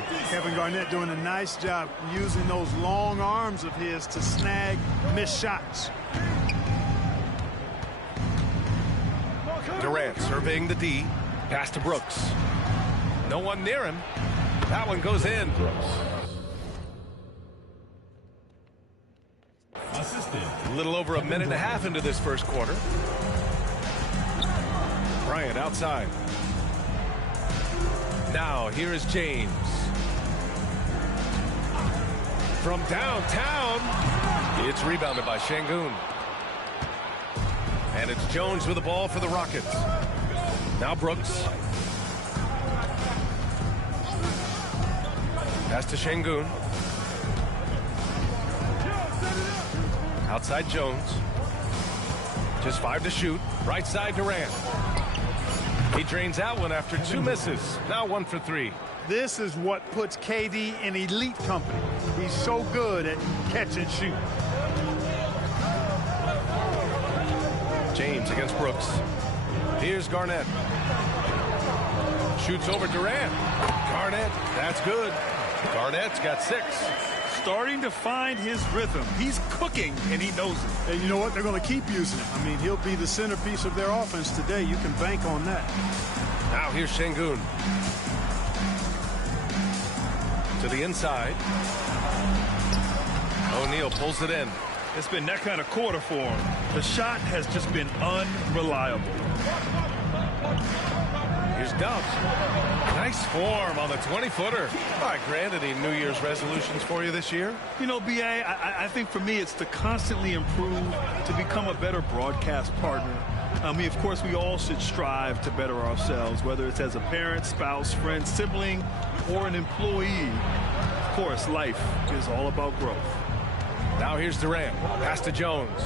play. Kevin Garnett doing a nice job using those long arms of his to snag missed shots. Durant surveying the D. Pass to Brooks. No one near him. That one goes in. A little over a minute and a half into this first quarter. Bryant outside. Now here is James. From downtown. It's rebounded by Şengün. And it's Jones with the ball for the Rockets. Now Brooks. Pass to Şengün. Outside Jones. Just 5 to shoot. Right side Durant. He drains that one after 2 misses. Now 1 for 3. This is what puts KD in elite company. He's so good at catch and shoot. James against Brooks. Here's Garnett. Shoots over Durant. Garnett, that's good. Garnett's got 6. Starting to find his rhythm. He's cooking, and he knows it. And you know what? They're going to keep using him. I mean, he'll be the centerpiece of their offense today. You can bank on that. Now here's Şengün. To the inside. O'Neal pulls it in. It's been that kind of quarter for him. The shot has just been unreliable. Here's Dubs. Nice form on the 20-footer. All right, Grant, any New Year's resolutions for you this year? You know, B.A., I think for me it's to constantly improve, to become a better broadcast partner. I mean, of course, we all should strive to better ourselves, whether it's as a parent, spouse, friend, sibling, or an employee. Of course, life is all about growth. Now here's Durant. Pass to Jones.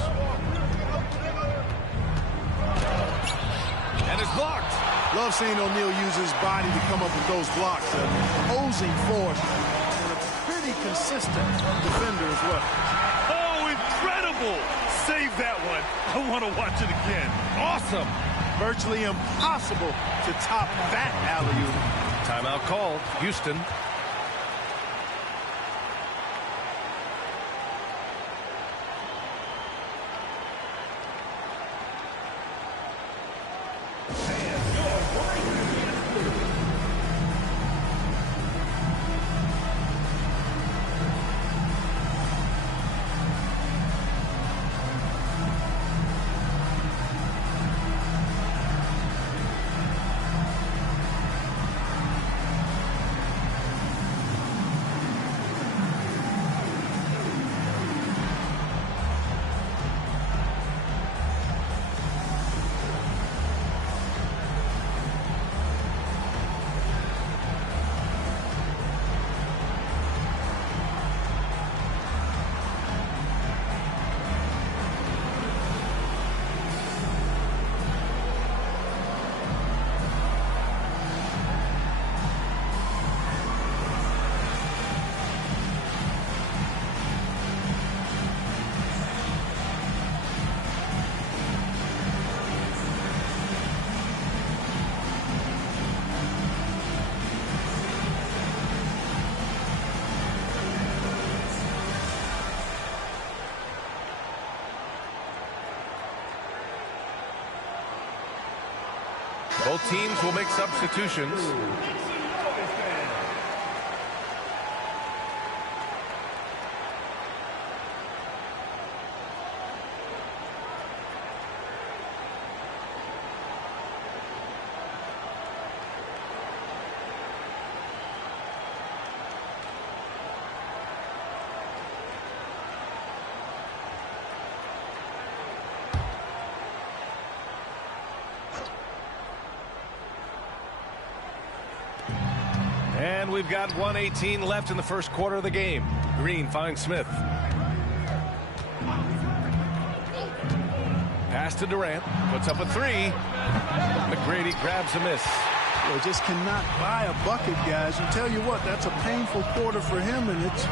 And it's blocked. Love seeing O'Neal use his body to come up with those blocks. Opposing force. And a pretty consistent defender as well. Oh, incredible! Save that one. I want to watch it again. Awesome. Virtually impossible to top that alley-oop. Timeout called. Houston. Both teams will make substitutions. And we've got 1:18 left in the first quarter of the game. Green finds Smith. Pass to Durant. Puts up a 3. McGrady grabs a miss. Well, just cannot buy a bucket, guys. And tell you what, that's a painful quarter for him, and it's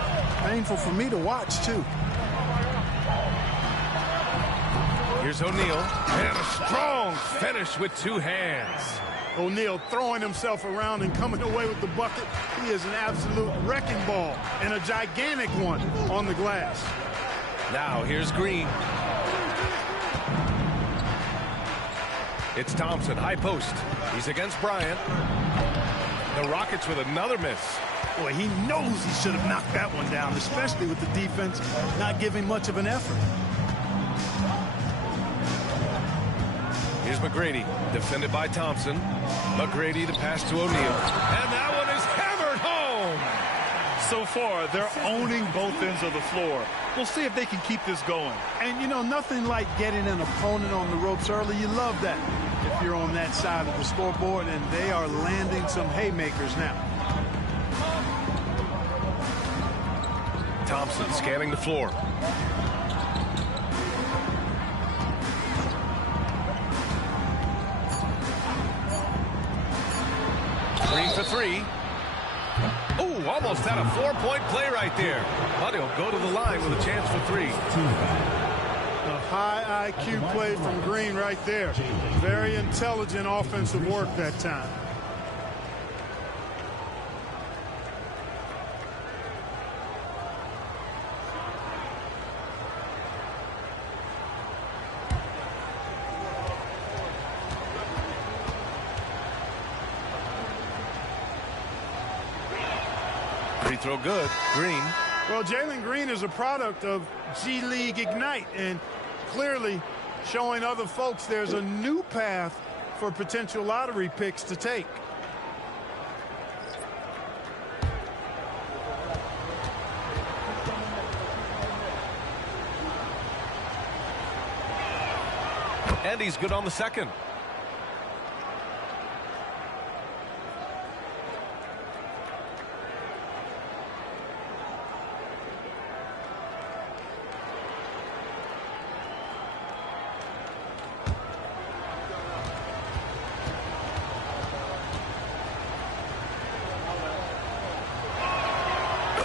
painful for me to watch, too. Here's O'Neal. And a strong finish with 2 hands. O'Neal throwing himself around and coming away with the bucket. He is an absolute wrecking ball and a gigantic one on the glass. Now here's Green. It's Thompson, high post. He's against Bryant. The Rockets with another miss. Boy, he knows he should have knocked that one down, especially with the defense not giving much of an effort. Here's McGrady, defended by Thompson. McGrady the pass to O'Neal. And that one is hammered home. So far, they're owning both ends of the floor. We'll see if they can keep this going. And, you know, nothing like getting an opponent on the ropes early. You love that if you're on that side of the scoreboard, and they are landing some haymakers now. Thompson scanning the floor. Green for three. Oh, almost had a 4-point play right there. But he'll go to the line with a chance for three. A high IQ play from Green right there. Very intelligent offensive work that time. Free throw good. Green. Well, Jalen Green is a product of G League Ignite, and clearly showing other folks there's a new path for potential lottery picks to take. And he's good on the second.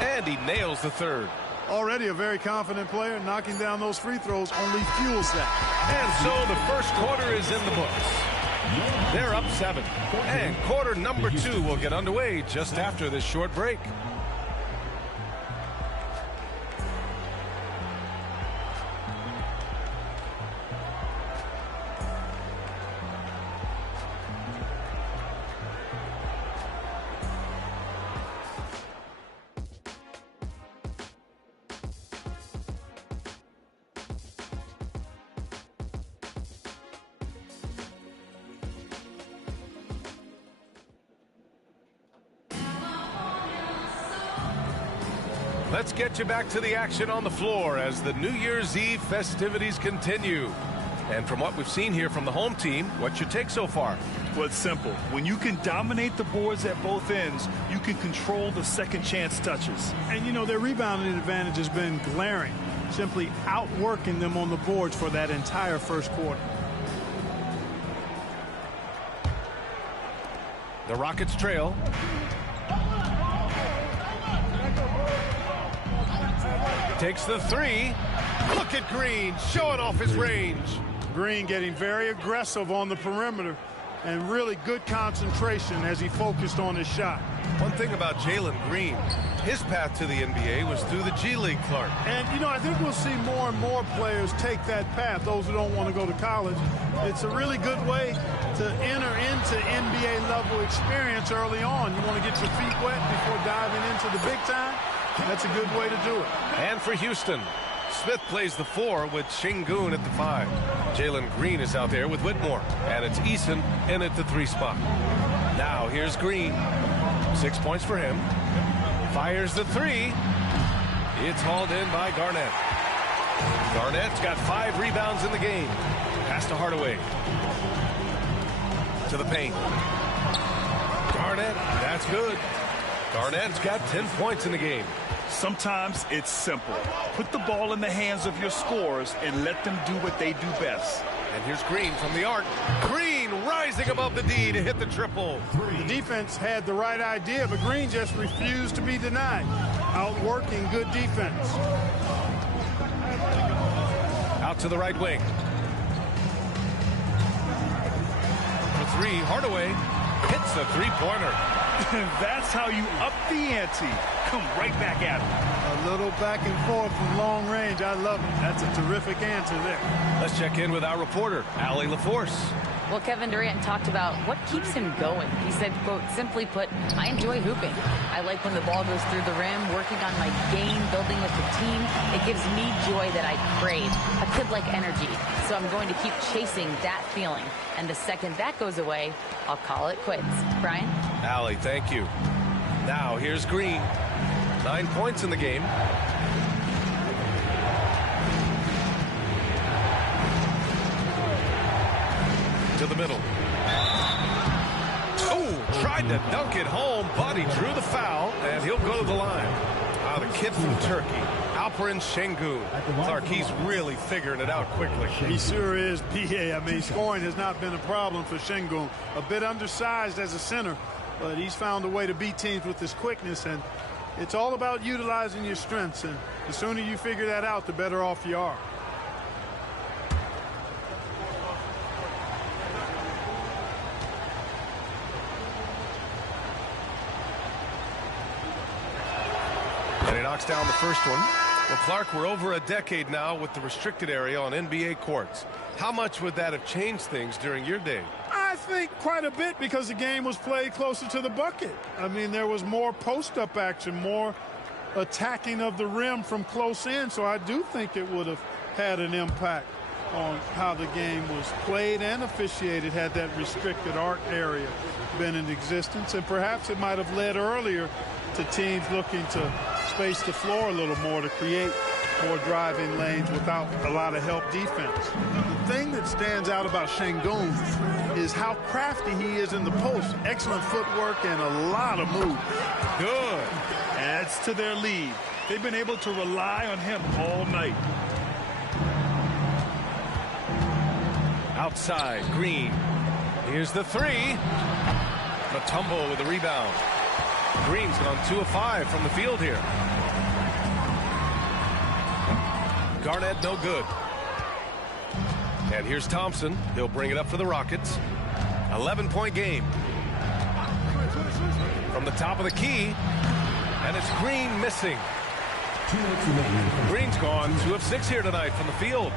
And he nails the third. Already a very confident player. Knocking down those free throws only fuels that. And so the first quarter is in the books. They're up 7. And quarter number 2 will get underway just after this short break. Let's get you back to the action on the floor as the New Year's Eve festivities continue. And from what we've seen here from the home team, what's your take so far? Well, it's simple. When you can dominate the boards at both ends, you can control the second chance touches. And, you know, their rebounding advantage has been glaring, simply outworking them on the boards for that entire first quarter. The Rockets trail. Takes the three. Look at Green showing off his range. Green getting very aggressive on the perimeter and really good concentration as he focused on his shot. One thing about Jalen Green, his path to the NBA was through the G League, Clark. And, you know, I think we'll see more and more players take that path, those who don't want to go to college. It's a really good way to enter into NBA level experience early on. You want to get your feet wet before diving into the big time. That's a good way to do it. And for Houston, Smith plays the 4 with Şengün at the 5. Jalen Green is out there with Whitmore. And it's Eason in at the 3 spot. Now here's Green. 6 points for him. Fires the 3. It's hauled in by Garnett. Garnett's got 5 rebounds in the game. Pass to Hardaway. To the paint. Garnett, that's good. Garnett's got 10 points in the game. Sometimes it's simple. Put the ball in the hands of your scorers and let them do what they do best. And here's Green from the arc. Green rising above the D to hit the triple. The defense had the right idea, but Green just refused to be denied. Outworking good defense. Out to the right wing. For 3, Hardaway. hits the three-pointer. That's how you up the ante. Come right back at him. A little back and forth from long range. I love it. That's a terrific answer there. Let's check in with our reporter, Allie LaForce. Well, Kevin Durant talked about what keeps him going. He said, quote, simply put, I enjoy hooping. I like when the ball goes through the rim, working on my game, building with the team. It gives me joy that I crave, a kid-like energy. So I'm going to keep chasing that feeling. And the second that goes away, I'll call it quits. Brian? Allie, thank you. Now, here's Green. 9 points in the game. To the middle. Oh, tried to dunk it home, but he drew the foul, and he'll go to the line. The kid from Turkey, Alperen Şengün. Clark, he's really figuring it out quickly. He sure is, P.A. I mean, scoring has not been a problem for Şengün. A bit undersized as a center, but he's found a way to beat teams with his quickness, and it's all about utilizing your strengths, and the sooner you figure that out, the better off you are. And he knocks down the first one. Well, Clark, we're over a decade now with the restricted area on NBA courts. How much would that have changed things during your day? I think quite a bit, because the game was played closer to the bucket. I mean, there was more post-up action, more attacking of the rim from close in, so I do think it would have had an impact on how the game was played and officiated had that restricted arc area been in existence, and perhaps it might have led earlier to teams looking to space the floor a little more to create more driving lanes without a lot of help defense. The thing that stands out about Şengün is how crafty he is in the post. Excellent footwork and a lot of move. Good. Adds to their lead. They've been able to rely on him all night. Outside, Green. Here's the three. Mutombo with the rebound. Green's gone 2 of 5 from the field here. Garnett, no good. And here's Thompson. He'll bring it up for the Rockets. 11-point game. From the top of the key. And it's Green missing. Green's gone 2 of 6 here tonight from the field.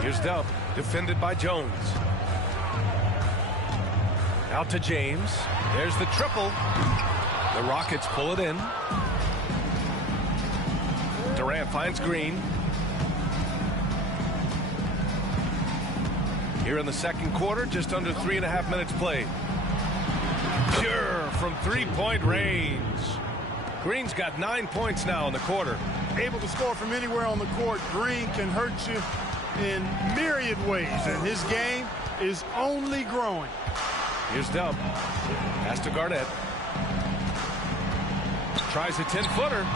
Here's Dub, defended by Jones. Out to James. There's the triple. The Rockets pull it in. Durant finds Green. Here in the second quarter, just under 3.5 minutes played. Pure from three-point range. Green's got 9 points now in the quarter. Able to score from anywhere on the court. Green can hurt you in myriad ways, and his game is only growing. Here's Dub. Pass to Garnett. Tries a 10-footer.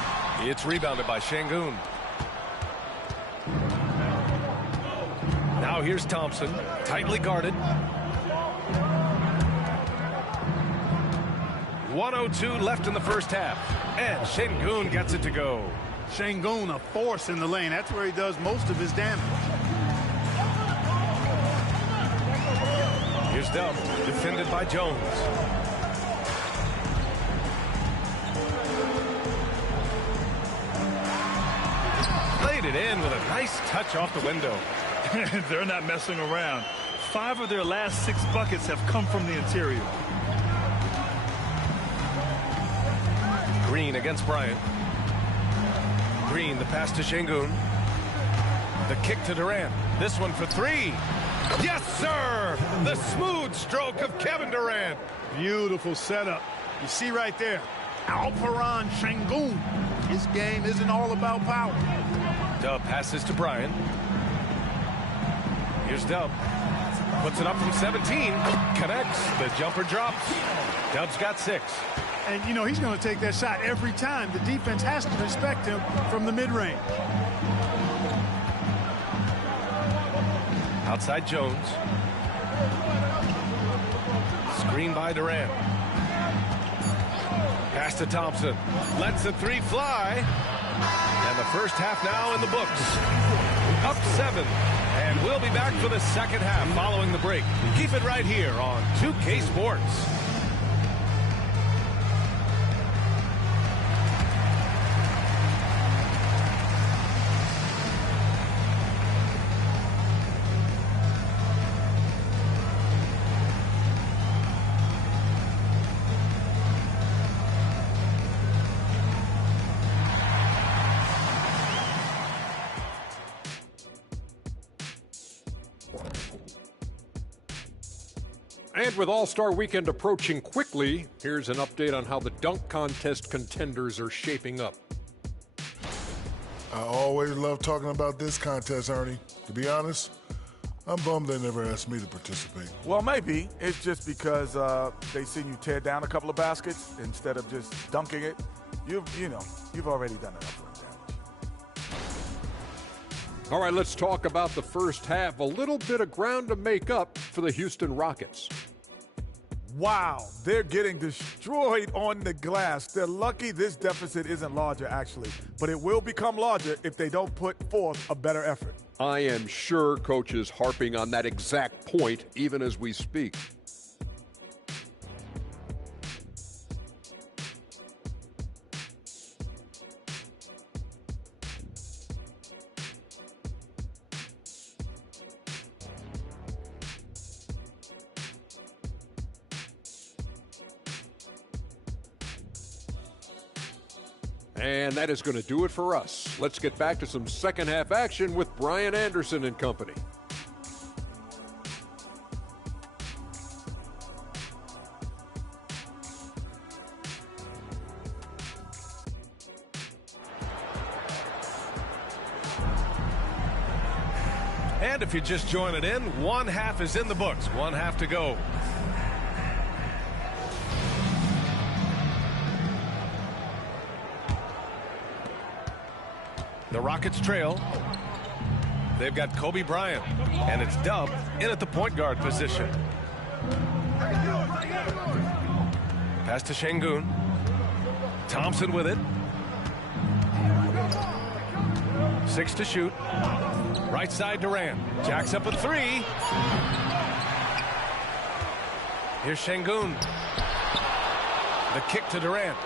It's rebounded by Şengün. Now here's Thompson. Tightly guarded. 1:02 left in the first half. And Şengün gets it to go. Şengün, a force in the lane. That's where he does most of his damage. Here's Dub, defended by Jones. Laid it in with a nice touch off the window. They're not messing around. 5 of their last 6 buckets have come from the interior. Green against Bryant. Green, the pass to Şengün. The kick to Durant. This one for 3. Yes, sir! The smooth stroke of Kevin Durant. Beautiful setup. You see right there, Alperen Şengün. His game isn't all about power. Dub passes to Bryant. Here's Dub. Puts it up from 17. Connects. The jumper drops. Dub's got 6. And, you know, he's going to take that shot every time. The defense has to respect him from the mid-range. Outside Jones. Screen by Durant. Pass to Thompson. Lets the 3 fly. And the first half now in the books. Up 7. And we'll be back for the second half following the break. Keep it right here on 2K Sports. And with All-Star Weekend approaching quickly, here's an update on how the dunk contest contenders are shaping up. I always love talking about this contest, Ernie. To be honest, I'm bummed they never asked me to participate. Well, maybe. It's just because they seen you tear down a couple of baskets instead of just dunking it. You've already done enough work damage. All right, let's talk about the first half. A little bit of ground to make up for the Houston Rockets. Wow, they're getting destroyed on the glass. They're lucky this deficit isn't larger, actually. But it will become larger if they don't put forth a better effort. I am sure Coach is harping on that exact point even as we speak. And that is going to do it for us. Let's get back to some second half action with Brian Anderson and company. And if you're just joining in, one half is in the books. One half to go. The Rockets trail. They've got Kobe Bryant, and it's Dub in at the point guard position. Pass to Şengün. Thompson with it. 6 to shoot. Right side Durant. Jacks up a 3. Here's Şengün. The kick to Durant.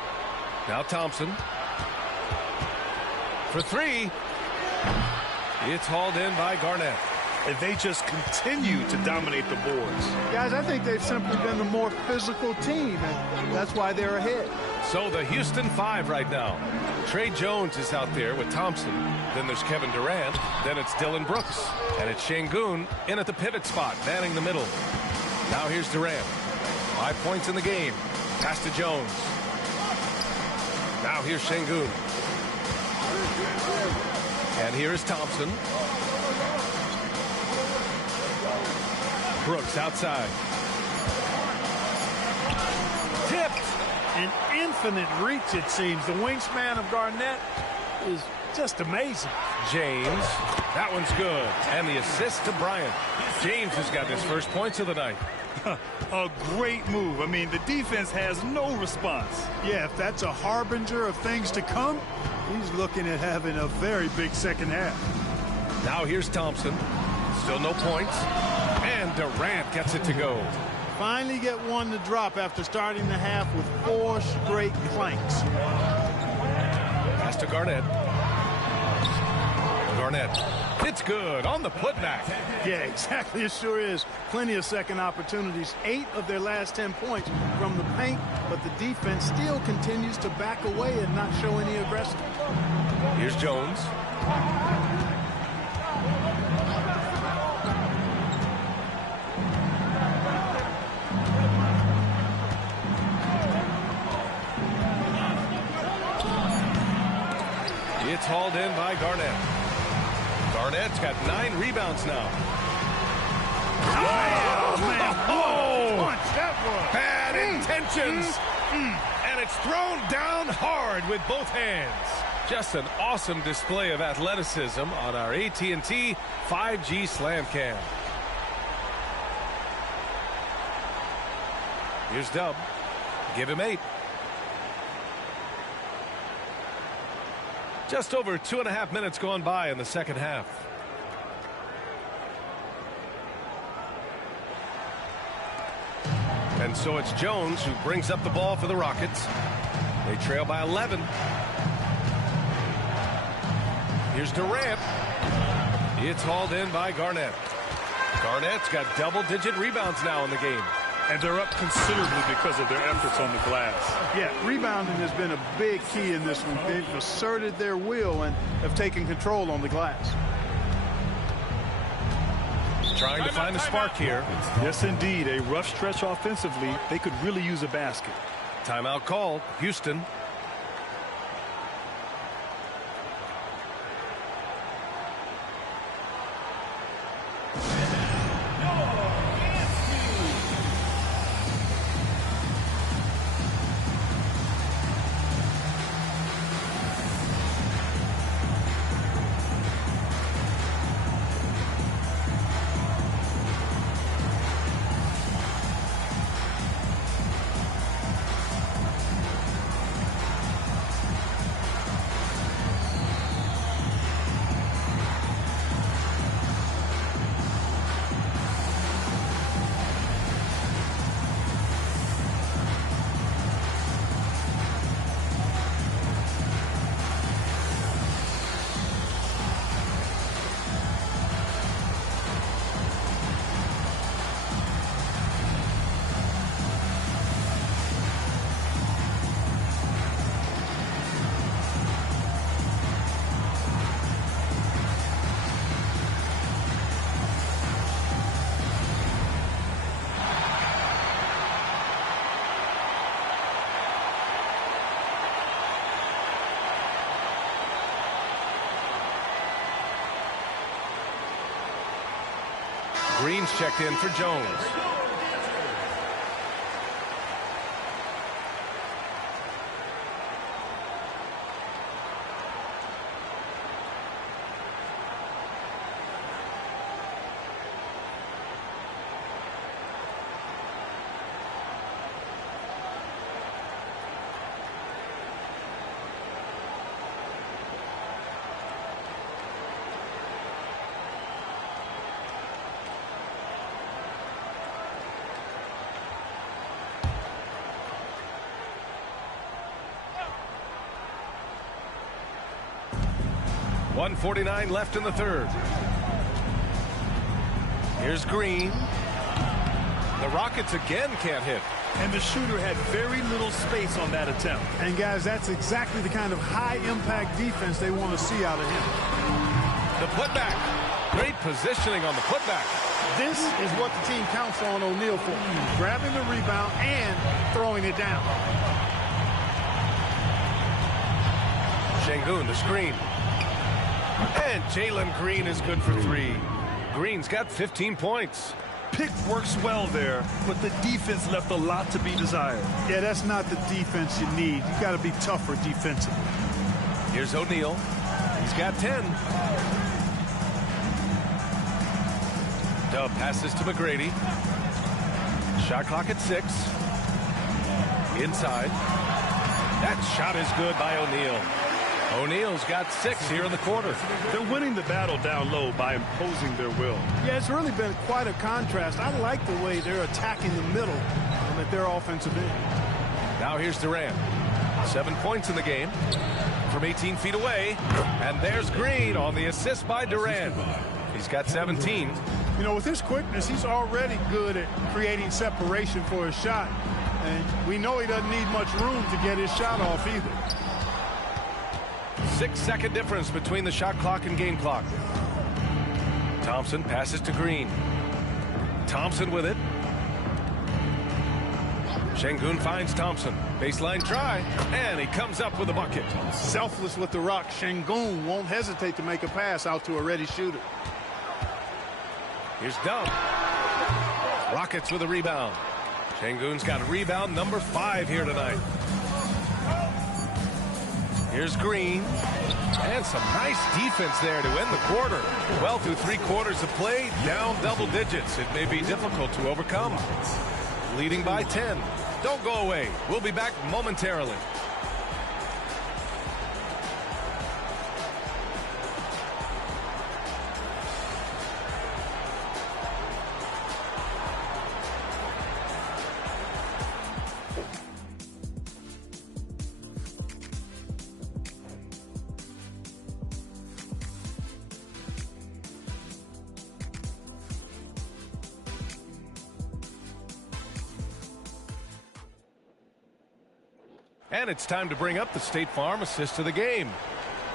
Now Thompson. For 3. It's hauled in by Garnett. And they just continue to dominate the boards. Guys, I think they've simply been the more physical team, and that's why they're ahead. So the Houston 5 right now. Trey Jones is out there with Thompson. Then there's Kevin Durant. Then it's Dylan Brooks. And it's Şengün in at the pivot spot, manning the middle. Now here's Durant. 5 points in the game. Pass to Jones. Now here's Şengün. And here's Thompson. Brooks outside. Tipped. An infinite reach, it seems. The wingspan of Garnett is just amazing. James. That one's good. And the assist to Bryant. James has got his first points of the night. A great move. I mean, the defense has no response. Yeah, if that's a harbinger of things to come, he's looking at having a very big second half. Now here's Thompson. Still no points. And Durant gets it to go. Finally get one to drop after starting the half with 4 straight clanks. Pass to Garnett. Garnett. It's good on the putback. Yeah, exactly. It sure is. Plenty of second opportunities. 8 of their last 10 points from the paint, but the defense still continues to back away and not show any aggression. Here's Jones. It's hauled in by Garnett. Garnett's got 9 rebounds now. Oh, man. What a punch that was. Bad intentions. And it's thrown down hard with both hands. Just an awesome display of athleticism on our AT&T 5G Slam Cam. Here's Dub. Give him 8. Just over 2.5 minutes gone by in the second half. And so it's Jones who brings up the ball for the Rockets. They trail by 11. Here's Durant. It's hauled in by Garnett. Garnett's got double-digit rebounds now in the game. And they're up considerably because of their efforts on the glass. Yeah, rebounding has been a big key in this one. They've asserted their will and have taken control on the glass. Trying to find a spark here. Yes, indeed. A rough stretch offensively. They could really use a basket. Timeout called. Houston. Green's checked in for Jones. .149 left in the third. Here's Green. The Rockets again can't hit. And the shooter had very little space on that attempt. And guys, that's exactly the kind of high-impact defense they want to see out of him. The putback. Great positioning on the putback. This is what the team counts on O'Neal for. Grabbing the rebound and throwing it down. Şengün to screen. And Jalen Green is good for three. Green's got 15 points. Pick works well there, but the defense left a lot to be desired. Yeah, that's not the defense you need. You got to be tougher defensively. Here's O'Neal. He's got 10. Dub passes to McGrady. Shot clock at 6. Inside. That shot is good by O'Neal. O'Neal's got 6 here in the quarter. They're winning the battle down low by imposing their will. Yeah, it's really been quite a contrast. I like the way they're attacking the middle at their offensive end. Now here's Durant. 7 points in the game from 18 feet away. And there's Green on the assist by Durant. He's got 17. You know, with his quickness, he's already good at creating separation for his shot. And we know he doesn't need much room to get his shot off either. 6-second difference between the shot clock and game clock. Thompson passes to Green. Thompson with it. Şengün finds Thompson. Baseline try, and he comes up with a bucket. Selfless with the rock. Şengün won't hesitate to make a pass out to a ready shooter. Here's Dub. Rockets with a rebound. Şengün's got rebound number 5 here tonight. Here's Green. And some nice defense there to end the quarter. Well, through 3 quarters of play, down double digits. It may be difficult to overcome. Leading by 10. Don't go away. We'll be back momentarily. And it's time to bring up the State Farm assist of the game.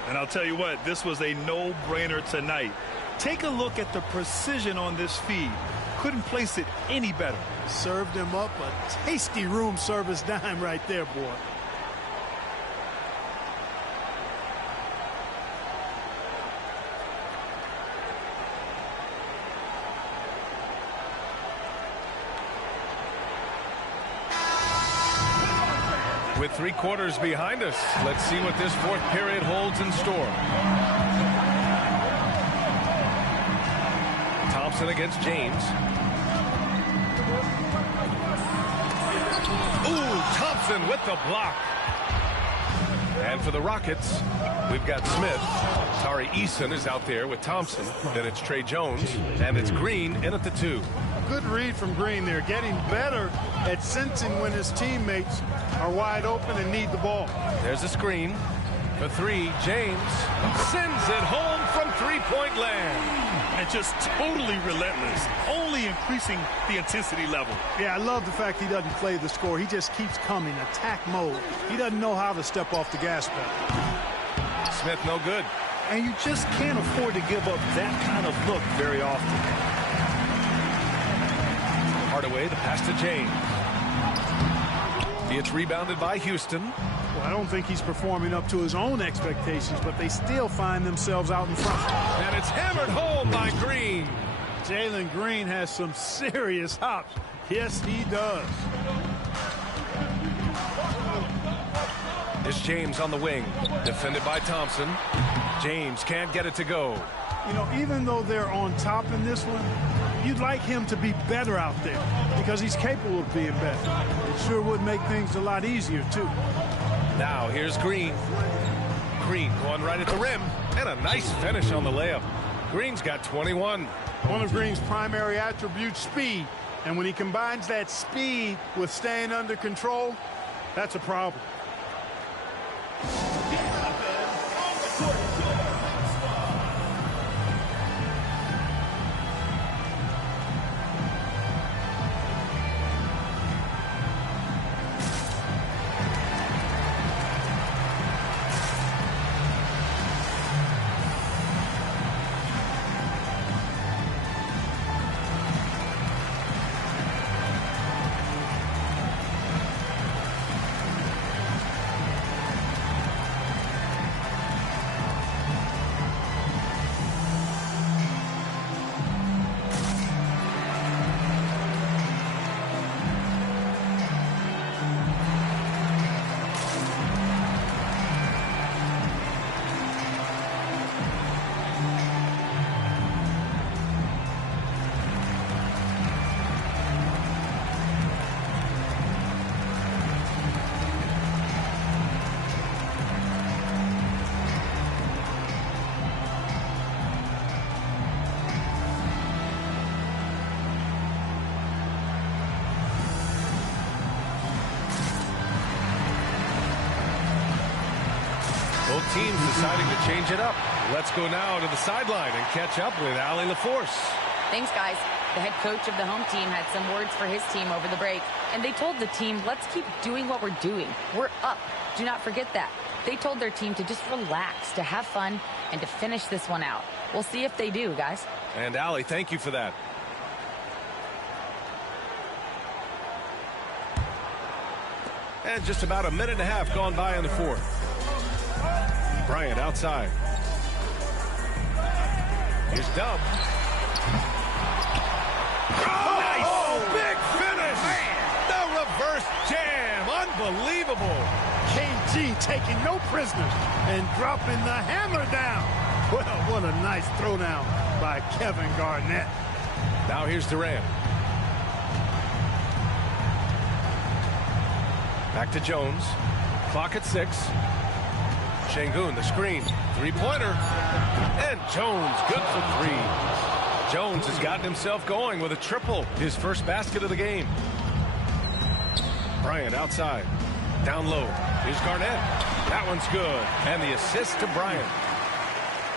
And I'll tell you what, this was a no-brainer tonight. Take a look at the precision on this feed. Couldn't place it any better. Served him up a tasty room service dime right there, boy. With 3 quarters behind us, let's see what this 4th period holds in store. Thompson against James. Ooh, Thompson with the block. And for the Rockets, we've got Smith. Tari Eason is out there with Thompson. Then it's Trey Jones, and it's Green in at the 2. Good read from Green there, getting better at sensing when his teammates are wide open and need the ball. There's a screen for 3. James sends it home from 3-point land. And just totally relentless, only increasing the intensity level. Yeah, I love the fact he doesn't play the score. He just keeps coming, attack mode. He doesn't know how to step off the gas pedal. Smith no good. And you just can't afford to give up that kind of look very often. Hardaway, the pass to James. It's rebounded by Houston. Well, I don't think he's performing up to his own expectations, but they still find themselves out in front. And it's hammered home by Green. Jalen Green has some serious hops. Yes, he does. It's James on the wing, defended by Thompson. James can't get it to go. You know, even though they're on top in this one, you'd like him to be better out there because he's capable of being better. It sure would make things a lot easier, too. Now, here's Green. Green going right at the rim, and a nice finish on the layup. Green's got 21. One of Green's primary attributes, speed. And when he combines that speed with staying under control, that's a problem. Both teams deciding to change it up. Let's go now to the sideline and catch up with Allie LaForce. Thanks, guys. The head coach of the home team had some words for his team over the break, and they told the team, let's keep doing what we're doing. We're up. Do not forget that. They told their team to just relax, to have fun, and to finish this one out. We'll see if they do, guys. And Allie, thank you for that. And just about a minute and a half gone by in the 4th. Bryant outside. Here's Dub. Oh, nice! Oh, big finish! The reverse jam. Unbelievable. KG taking no prisoners and dropping the hammer down. Well, what a nice throwdown by Kevin Garnett. Now here's Durant. Back to Jones. Clock at 6. Şengün, the screen. 3-pointer. And Jones, good for 3. Jones has gotten himself going with a triple. His first basket of the game. Bryant outside. Down low. Here's Garnett. That one's good. And the assist to Bryant.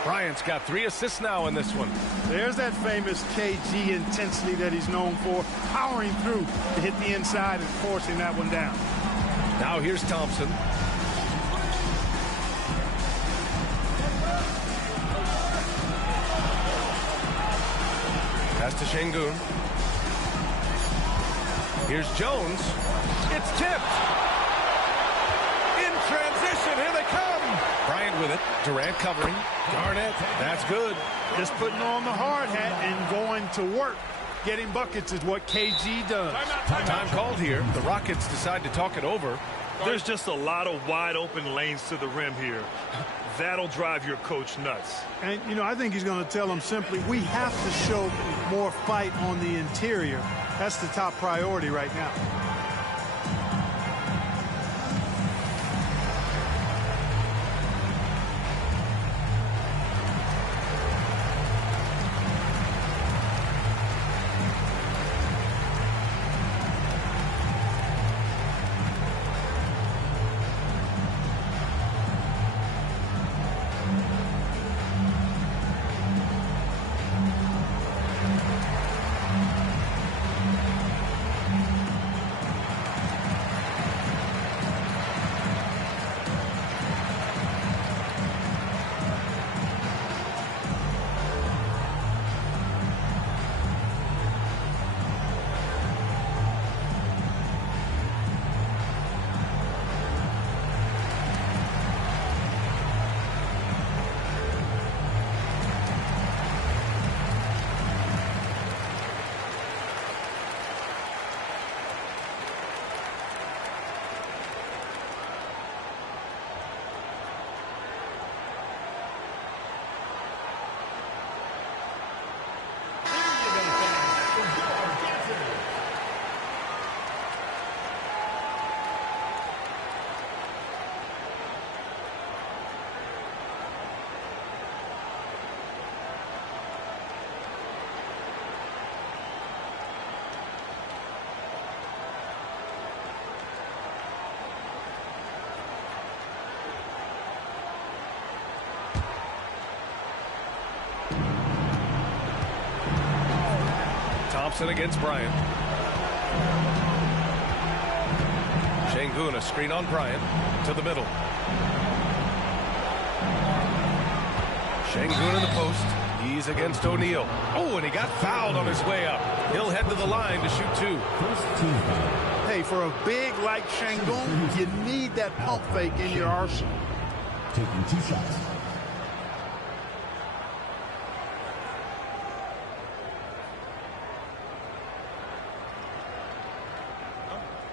Bryant's got 3 assists now in this one. There's that famous KG intensity that he's known for. Powering through to hit the inside and forcing that one down. Now here's Thompson. Pass to Şengün. Here's Jones. It's tipped. In transition, here they come. Bryant with it. Durant covering. Garnett, that's good. Just putting on the hard hat and going to work. Getting buckets is what KG does. Time called here. The Rockets decide to talk it over. There's just a lot of wide open lanes to the rim here. That'll drive your coach nuts. And, you know, I think he's going to tell them simply, we have to show more fight on the interior. That's the top priority right now. Thompson against Bryant. Şengün, a screen on Bryant to the middle. Şengün in the post. He's against O'Neal. Oh, and he got fouled on his way up. He'll head to the line to shoot two. Hey, for a big like Şengün, you need that pump fake in your arsenal. Taking 2 shots.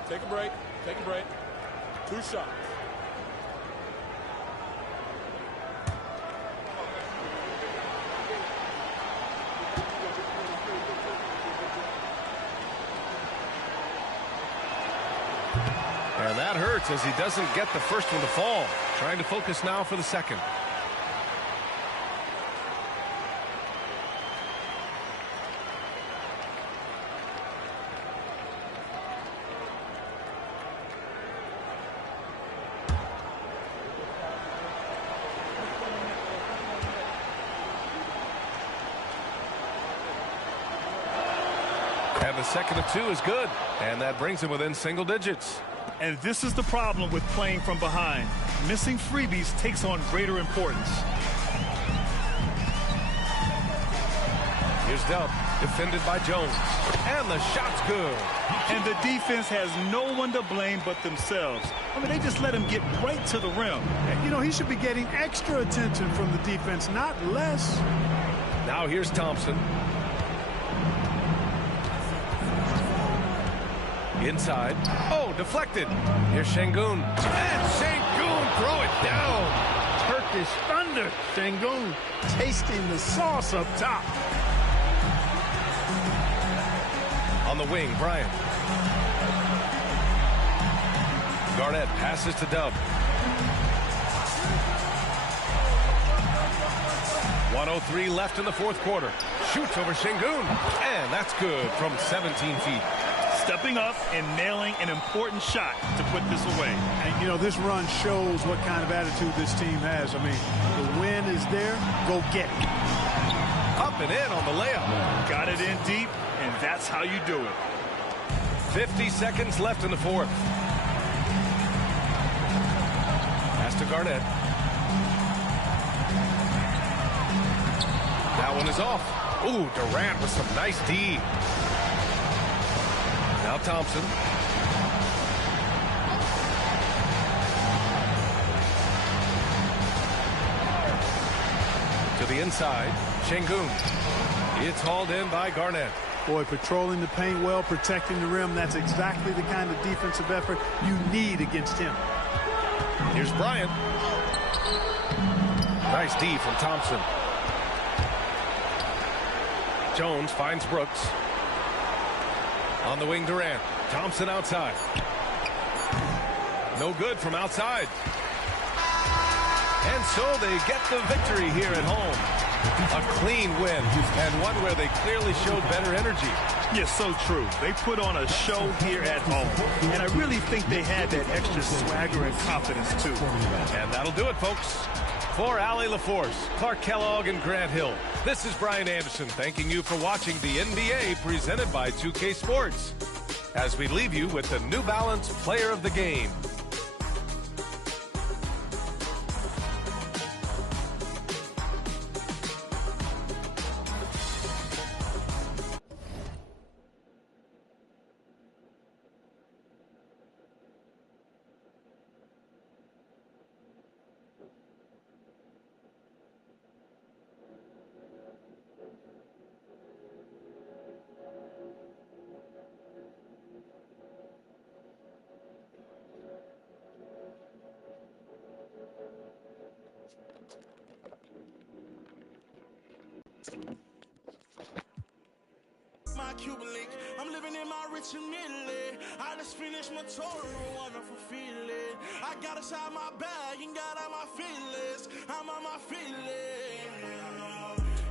Take a break. Take a break. 2 shots. And that hurts as he doesn't get the first one to fall. Trying to focus now for the second. And the second of 2 is good. And that brings him within single digits. And this is the problem with playing from behind. Missing freebies takes on greater importance. Here's Dub, defended by Jones. And the shot's good. And the defense has no one to blame but themselves. I mean, they just let him get right to the rim. You know, he should be getting extra attention from the defense, not less. Now here's Thompson. Inside. Oh, deflected. Here's Şengün. And Şengün throw it down. Turkish thunder. Şengün tasting the sauce up top. On the wing, Bryant. Garnett passes to Dub. 1:03 left in the fourth quarter. Shoots over Şengün. And that's good from 17 feet. Stepping up and nailing an important shot to put this away. And, you know, this run shows what kind of attitude this team has. I mean, the win is there. Go get it. Up and in on the layup. Got it in deep, and that's how you do it. 50 seconds left in the fourth. Garnett. That one is off. Ooh, Durant with some nice D. Now Thompson. To the inside, Şengün. It's hauled in by Garnett. Boy, patrolling the paint well, protecting the rim. That's exactly the kind of defensive effort you need against him. Here's Bryant. Nice D from Thompson. Jones finds Brooks. On the wing, Durant. Thompson outside. No good from outside. And so they get the victory here at home. A clean win, and one where they clearly showed better energy. Yes, so true. They put on a show here at home, and I really think they had that extra swagger and confidence, too. And that'll do it, folks. For Allie LaForce, Clark Kellogg, and Grant Hill, this is Brian Anderson thanking you for watching the NBA presented by 2K Sports. As we leave you with the New Balance Player of the Game. My Cuban link, I'm living in my rich and Italy. I just finished my tour, a wonderful feeling. I got inside my bag and got out my feelings. I'm on my feelings.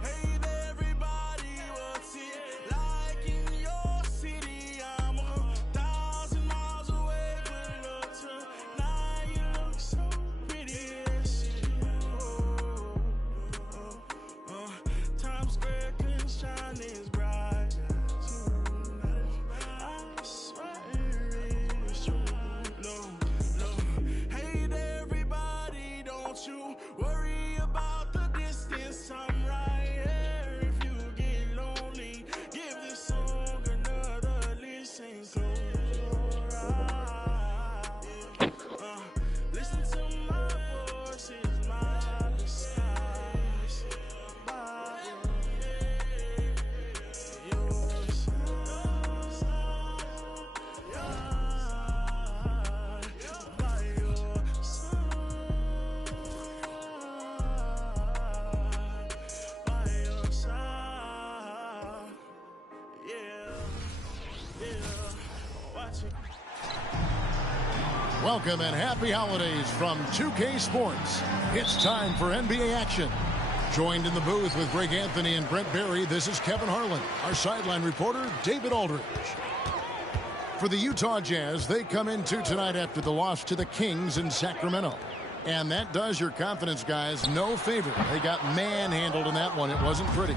Hey there, everybody, what's it like in your city? I'm 1,000 miles away, but look tonight, you look so pretty. Times Square can shine is bright. Welcome and happy holidays from 2K Sports. It's time for NBA action. Joined in the booth with Greg Anthony and Brent Barry, this is Kevin Harlan. Our sideline reporter, David Aldridge. For the Utah Jazz, they come into tonight after the loss to the Kings in Sacramento. And that does your confidence guys no favor. They got manhandled in that one. It wasn't pretty.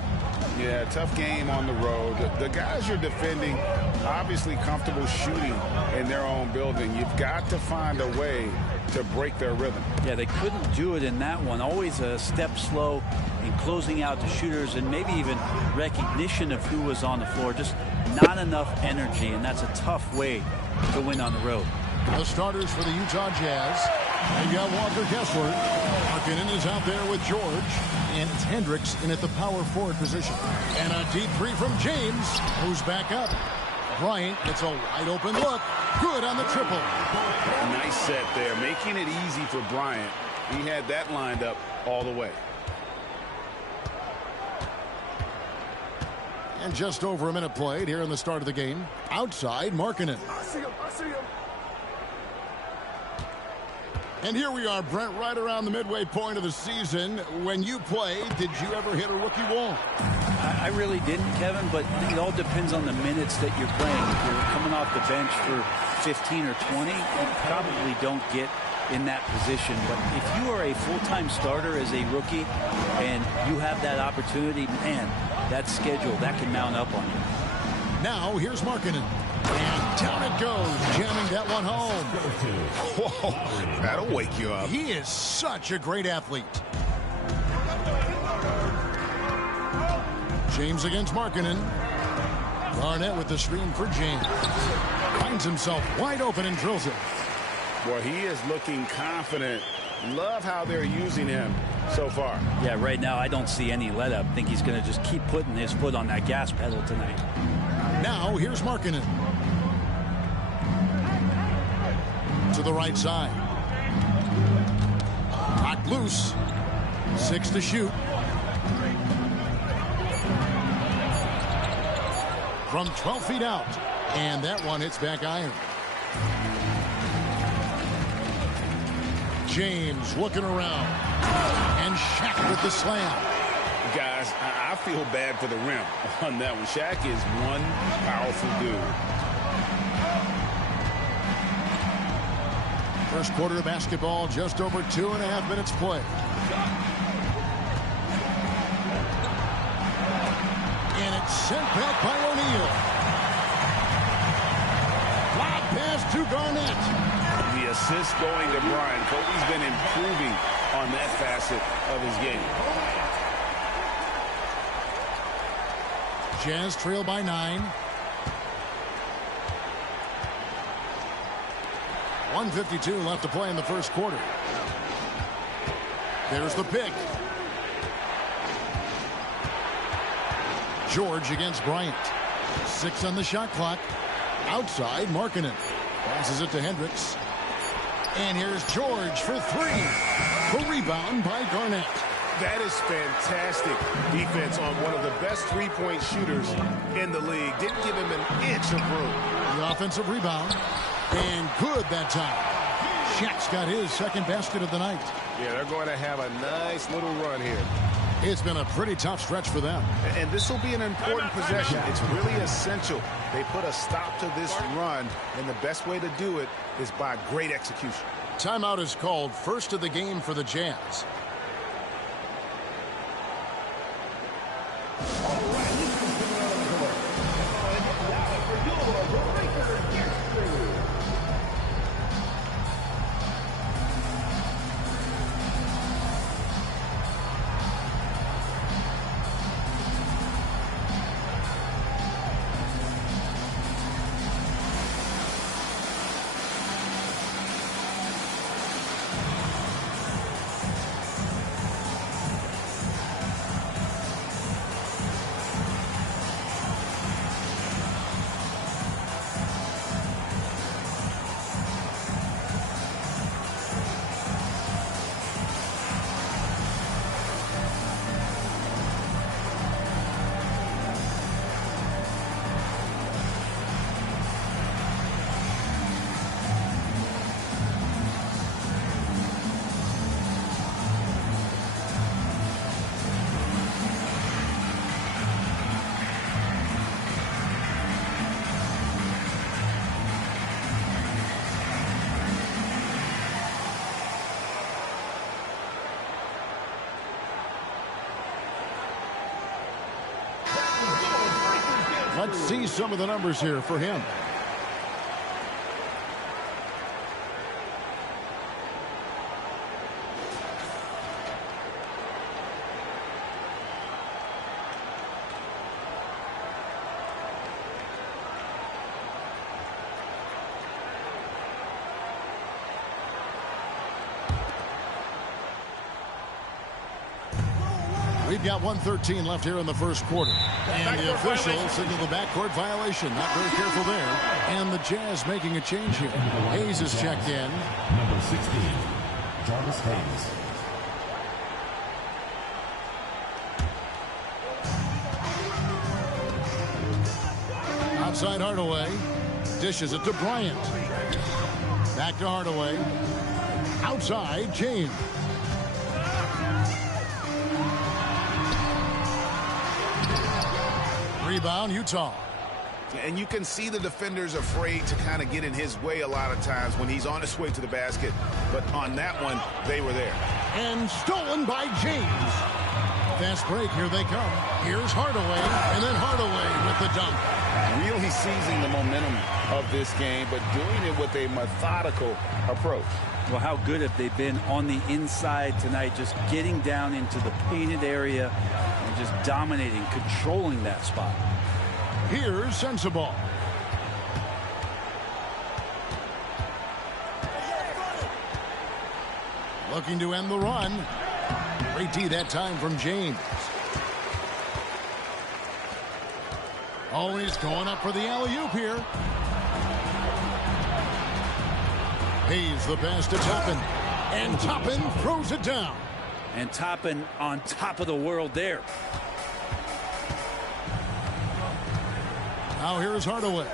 Yeah, tough game on the road. The guys you're defending, obviously comfortable shooting in their own building. You've got to find a way to break their rhythm. Yeah, they couldn't do it in that one. Always a step slow in closing out the shooters and maybe even recognition of who was on the floor. Just not enough energy, and that's a tough way to win on the road. The starters for the Utah Jazz. You got Walker Kessler. Markkanen is out there with George. And it's Hendricks in at the power forward position. And a deep three from James, who's back up. Bryant gets a wide open look. Good on the triple. Nice set there, making it easy for Bryant. He had that lined up all the way. And just over a minute played here in the start of the game. Outside, Markkanen. I see him. And here we are, Brent, right around the midway point of the season. When you play, did you ever hit a rookie wall? I really didn't, Kevin, but it all depends on the minutes that you're playing. If you're coming off the bench for 15 or 20, you probably don't get in that position. But if you are a full-time starter as a rookie and you have that opportunity, man, that schedule, that can mount up on you. Now, here's Markkanen. And down it goes, jamming that one home. Whoa, that'll wake you up. He is such a great athlete. James against Markkanen. Garnett with the screen for James. Finds himself wide open and drills it. Well, he is looking confident. Love how they're using him so far. Yeah, right now I don't see any let up. I think he's going to just keep putting his foot on that gas pedal tonight. Now here's Markkanen. To the right side. Knocked loose. 6 to shoot. From 12 feet out. And that one hits back iron. James looking around. And Shaq with the slam. Guys, I feel bad for the rim on that one. Shaq is one powerful dude. First quarter of basketball, just over 2.5 minutes play. And it's sent back by O'Neal. Lob pass to Garnett. The assist going to Brian. Kobe's been improving on that facet of his game. Jazz trail by 9. 1:52 left to play in the first quarter. There's the pick. George against Bryant. 6 on the shot clock. Outside, Markkanen. Passes it to Hendricks. And here's George for 3. The rebound by Garnett. That is fantastic defense on one of the best three-point shooters in the league. Didn't give him an inch of room. The offensive rebound. And good that time. Shaq's got his second basket of the night. Yeah, they're going to have a nice little run here. It's been a pretty tough stretch for them. And this will be an important possession. It's really essential. They put a stop to this run, and the best way to do it is by great execution. Timeout is called, first of the game for the Jazz. Let's see some of the numbers here for him. We've got 1:13 left here in the first quarter. And the officials signal the backcourt violation. Not very careful there. And the Jazz making a change here. Hayes is checked in. Number 16, Jarvis Hayes. Outside Hardaway. Dishes it to Bryant. Back to Hardaway. Outside James. Rebound, Utah. And you can see the defenders afraid to kind of get in his way a lot of times when he's on his way to the basket. But on that one, they were there. And stolen by James. Fast break, here they come. Here's Hardaway, and then Hardaway with the dunk. Really seizing the momentum of this game, but doing it with a methodical approach. Well, how good have they been on the inside tonight, just getting down into the painted area and just dominating, controlling that spot. Here's Sensabaugh. Looking to end the run. Great D that time from James. Always going up for the alley-oop here. Hayes the pass to Toppin. And Toppin throws it down. And Toppin on top of the world there. Now here's Hardaway.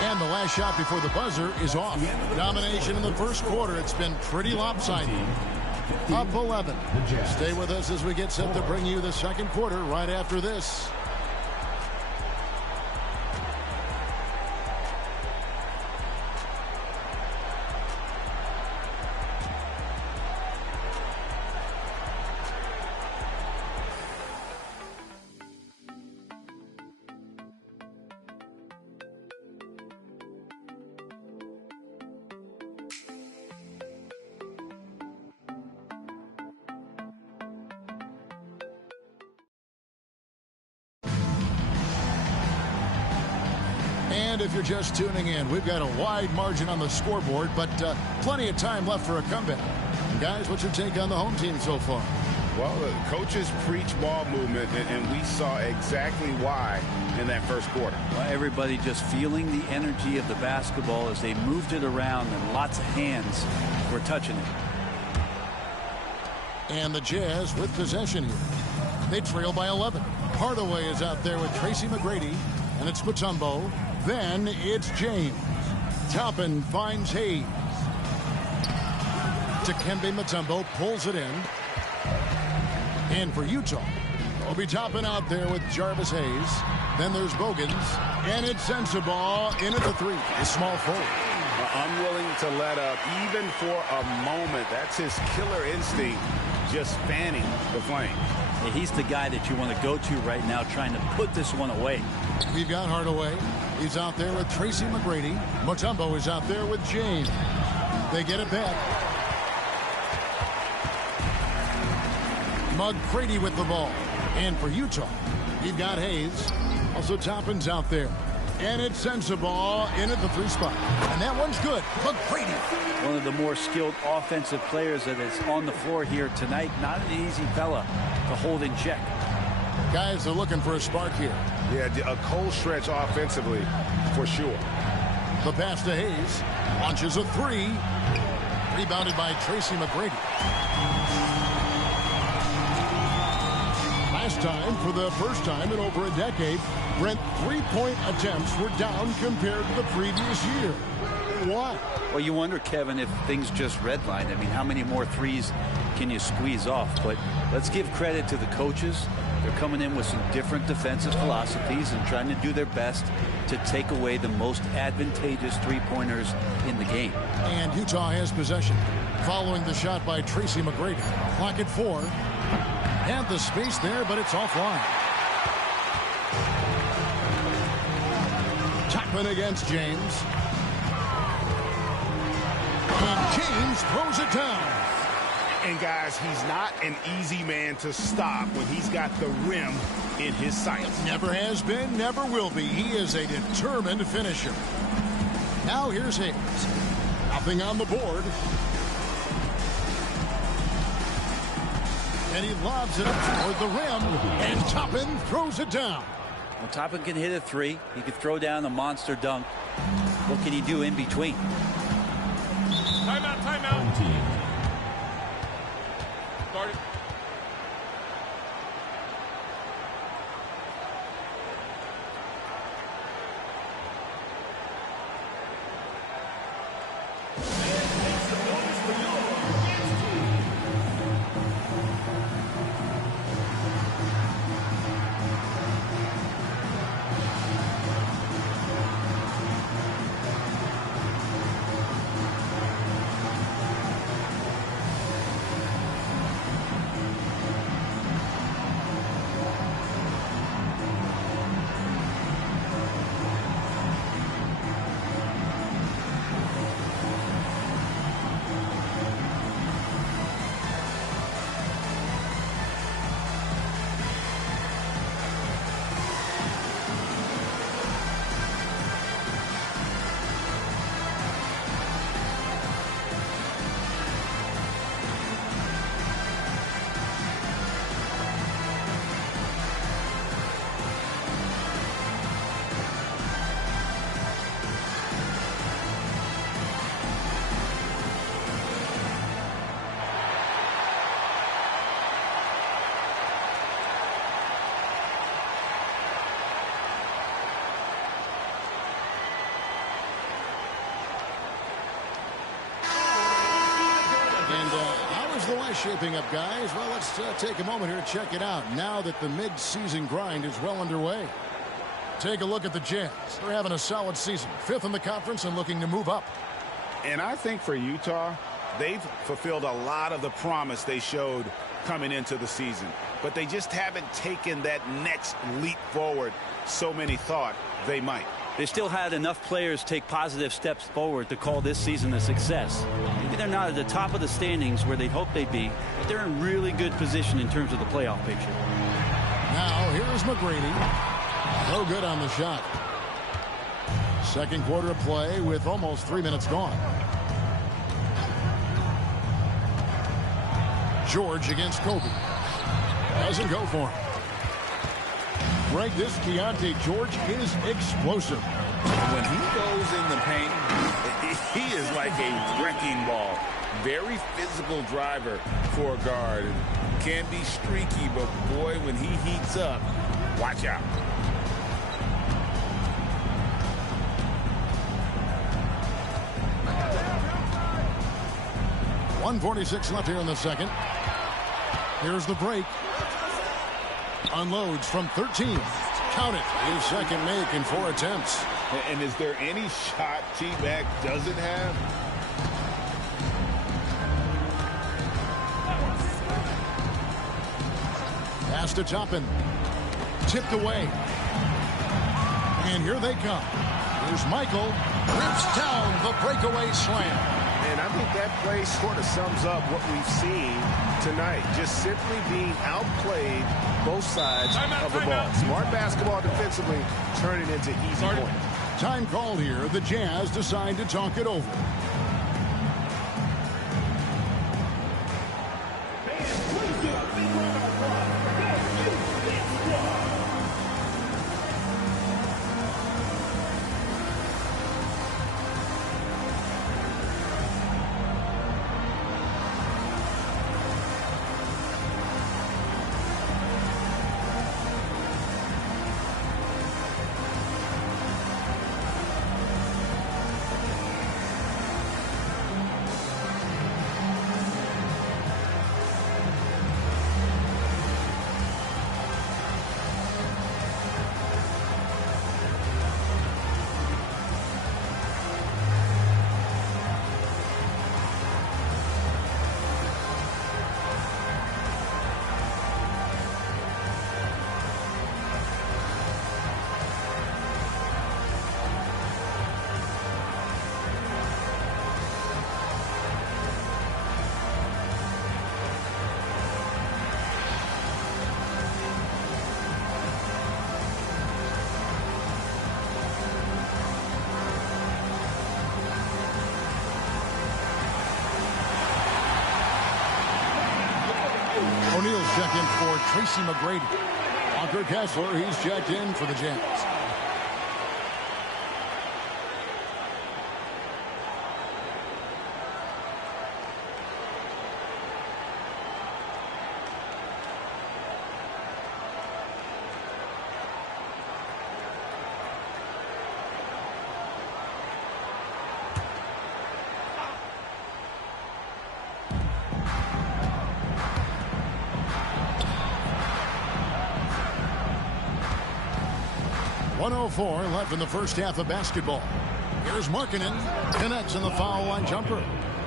And the last shot before the buzzer is off. Domination in the first quarter. It's been pretty lopsided. Up 11. Stay with us as we get set to bring you the second quarter right after this. And if you're just tuning in, we've got a wide margin on the scoreboard, but plenty of time left for a comeback. And guys, what's your take on the home team so far? Well, the coaches preach ball movement, and we saw exactly why in that first quarter. Well, everybody just feeling the energy of the basketball as they moved it around, and lots of hands were touching it. And the Jazz with possession here. They trail by 11. Hardaway is out there with Tracy McGrady, and it's Mutombo. Then it's James. Toppin finds Hayes. Dikembe Mutombo pulls it in. And for Utah, Obi Toppin out there with Jarvis Hayes. Then there's Bogans. And it's Sensabaugh in at the three. A small forward. Unwilling to let up even for a moment. That's his killer instinct, just fanning the flame. Yeah, he's the guy that you want to go to right now, trying to put this one away. We've got Hardaway. He's out there with Tracy McGrady. Mutombo is out there with James. They get it back. McGrady with the ball. And for Utah, you've got Hayes. Also Toppin's out there. And it's Sensabaugh in at the three spot. And that one's good. McGrady. One of the more skilled offensive players that is on the floor here tonight. Not an easy fella to hold in check. Guys are looking for a spark here. Yeah, a cold stretch offensively for sure. The pass to Hayes. Launches a three. Rebounded by Tracy McGrady. Last time, for the first time in over a decade, Brent, three-point attempts were down compared to the previous year. Why? Well, you wonder, Kevin, if things just redlined. I mean, how many more threes can you squeeze off? But let's give credit to the coaches. They're coming in with some different defensive philosophies and trying to do their best to take away the most advantageous three-pointers in the game. And Utah has possession. Following the shot by Tracy McGrady. Clock at 4. Had the space there, but it's offline. Toppin against James. And James throws it down. And guys, he's not an easy man to stop when he's got the rim in his sights. Never has been, never will be. He is a determined finisher. Now here's Hayes. Nothing on the board. And he lobs it up toward the rim. And Toppin throws it down. Well, Toppin can hit a three. He can throw down a monster dunk. What can he do in between? Timeout, timeout. Start it. And how is the West shaping up, guys? Well, let's take a moment here to check it out now that the mid-season grind is well underway. Take a look at the Jazz. They're having a solid season. 5th in the conference and looking to move up. And I think for Utah, they've fulfilled a lot of the promise they showed coming into the season. But they just haven't taken that next leap forward so many thought they might. They still had enough players take positive steps forward to call this season a success. Maybe they're not at the top of the standings where they'd hope they'd be, but they're in really good position in terms of the playoff picture. Now, here's McGrady. No good on the shot. Second quarter of play with almost 3 minutes gone. George against Kobe. Doesn't go for him. Greg, this Keontae George is explosive. When he goes in the paint, he is like a wrecking ball. Very physical driver for a guard. Can be streaky, but boy, when he heats up, watch out. .146 left here in the second. Here's the break. Unloads from 13. Count it. His second make in 4 attempts. And is there any shot T-Mac doesn't have? Pass to Toppin. Tipped away. And here they come. Here's Michael. Rips down the breakaway slam. And I think that play sort of sums up what we've seen tonight. Just simply being outplayed both sides of the ball. Smart basketball defensively, turning into easy points. Time called here. The Jazz decide to talk it over. O'Neal's checked in for Tracy McGrady. Walker Kessler, he's checked in for the Jazz. .104 left in the first half of basketball. Here's Markkanen. Connects on the foul line jumper.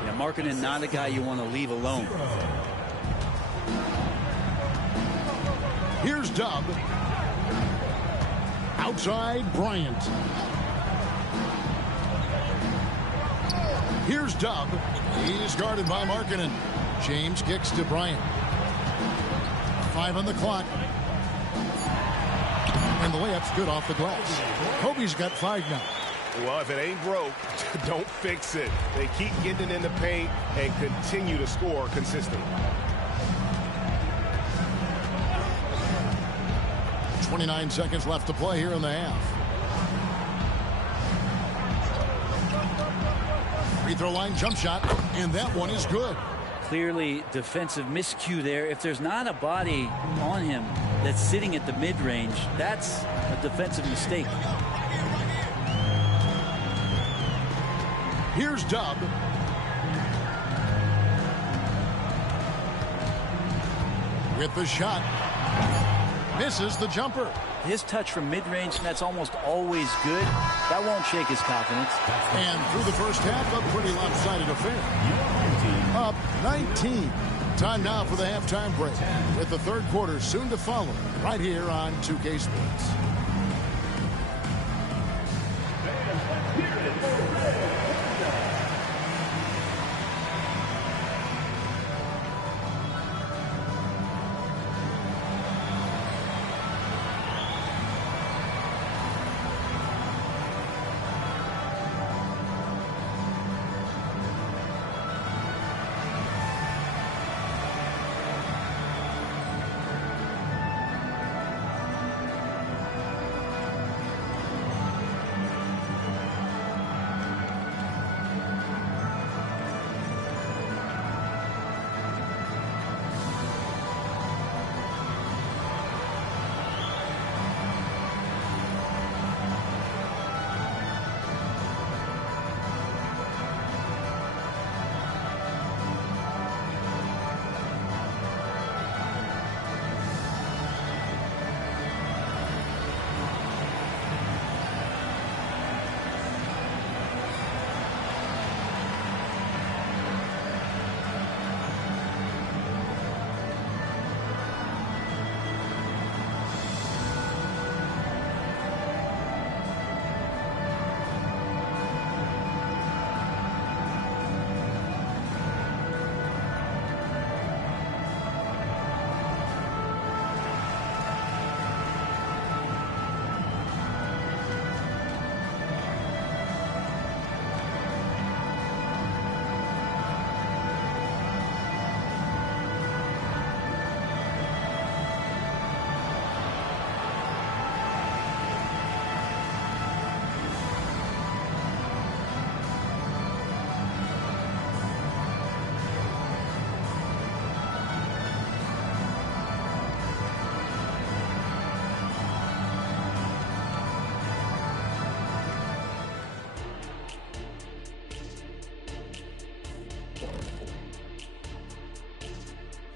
Yeah, Markkanen not a guy you want to leave alone. Here's Dub. Outside Bryant. Here's Dub. He's guarded by Markkanen. James kicks to Bryant. 5 on the clock. And the layup's good off the glass. Kobe's got 5 now. Well, if it ain't broke, don't fix it. They keep getting in the paint and continue to score consistently. 29 seconds left to play here in the half. Free throw line jump shot, and that one is good. Clearly defensive miscue there. If there's not a body on him that's sitting at the mid-range, that's a defensive mistake. Here's Dub. with the shot. Misses the jumper. His touch from mid-range, that's almost always good. That won't shake his confidence. And through the first half, a pretty lopsided affair. Up 19. Time now for the halftime break, with the third quarter soon to follow, right here on 2K Sports.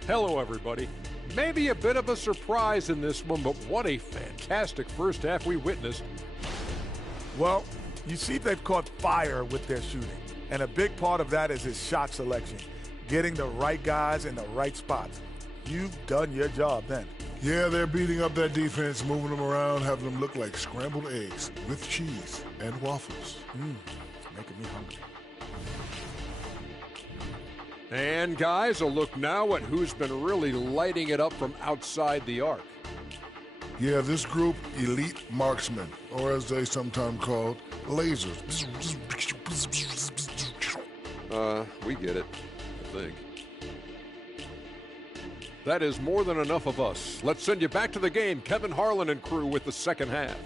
Hello, everybody. Maybe a bit of a surprise in this one, but what a fantastic first half we witnessed. Well, you see they've caught fire with their shooting, and a big part of that is his shot selection, getting the right guys in the right spots. You've done your job then. Yeah, they're beating up that defense, moving them around, having them look like scrambled eggs with cheese and waffles. Making me hungry. And guys, a look now at who's been really lighting it up from outside the arc. Yeah, this group, elite marksmen, or as they sometimes called, lasers. We get it, I think. That is more than enough of us. Let's send you back to the game. Kevin Harlan and crew with the second half.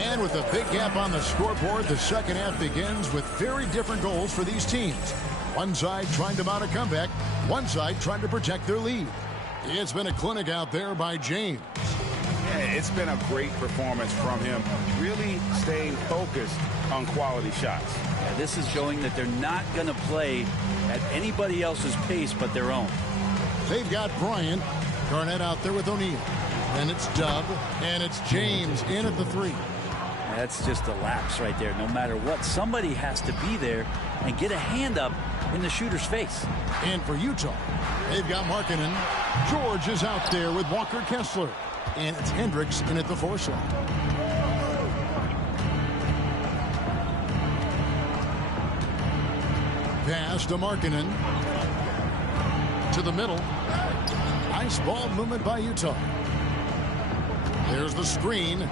And with a big gap on the scoreboard, the second half begins with very different goals for these teams. One side trying to mount a comeback, one side trying to protect their lead. It's been a clinic out there by James. Yeah, it's been a great performance from him, really staying focused on quality shots. Yeah, this is showing that they're not going to play at anybody else's pace but their own. They've got Bryant, Garnett out there with O'Neal. Then it's Dub, and it's James in at the three. That's just a lapse right there. No matter what, somebody has to be there and get a hand up in the shooter's face. And for Utah, they've got Markkanen. George is out there with Walker Kessler. And it's Hendricks in at the four slot. Pass to Markkanen. To the middle. Nice ball movement by Utah. There's the screen.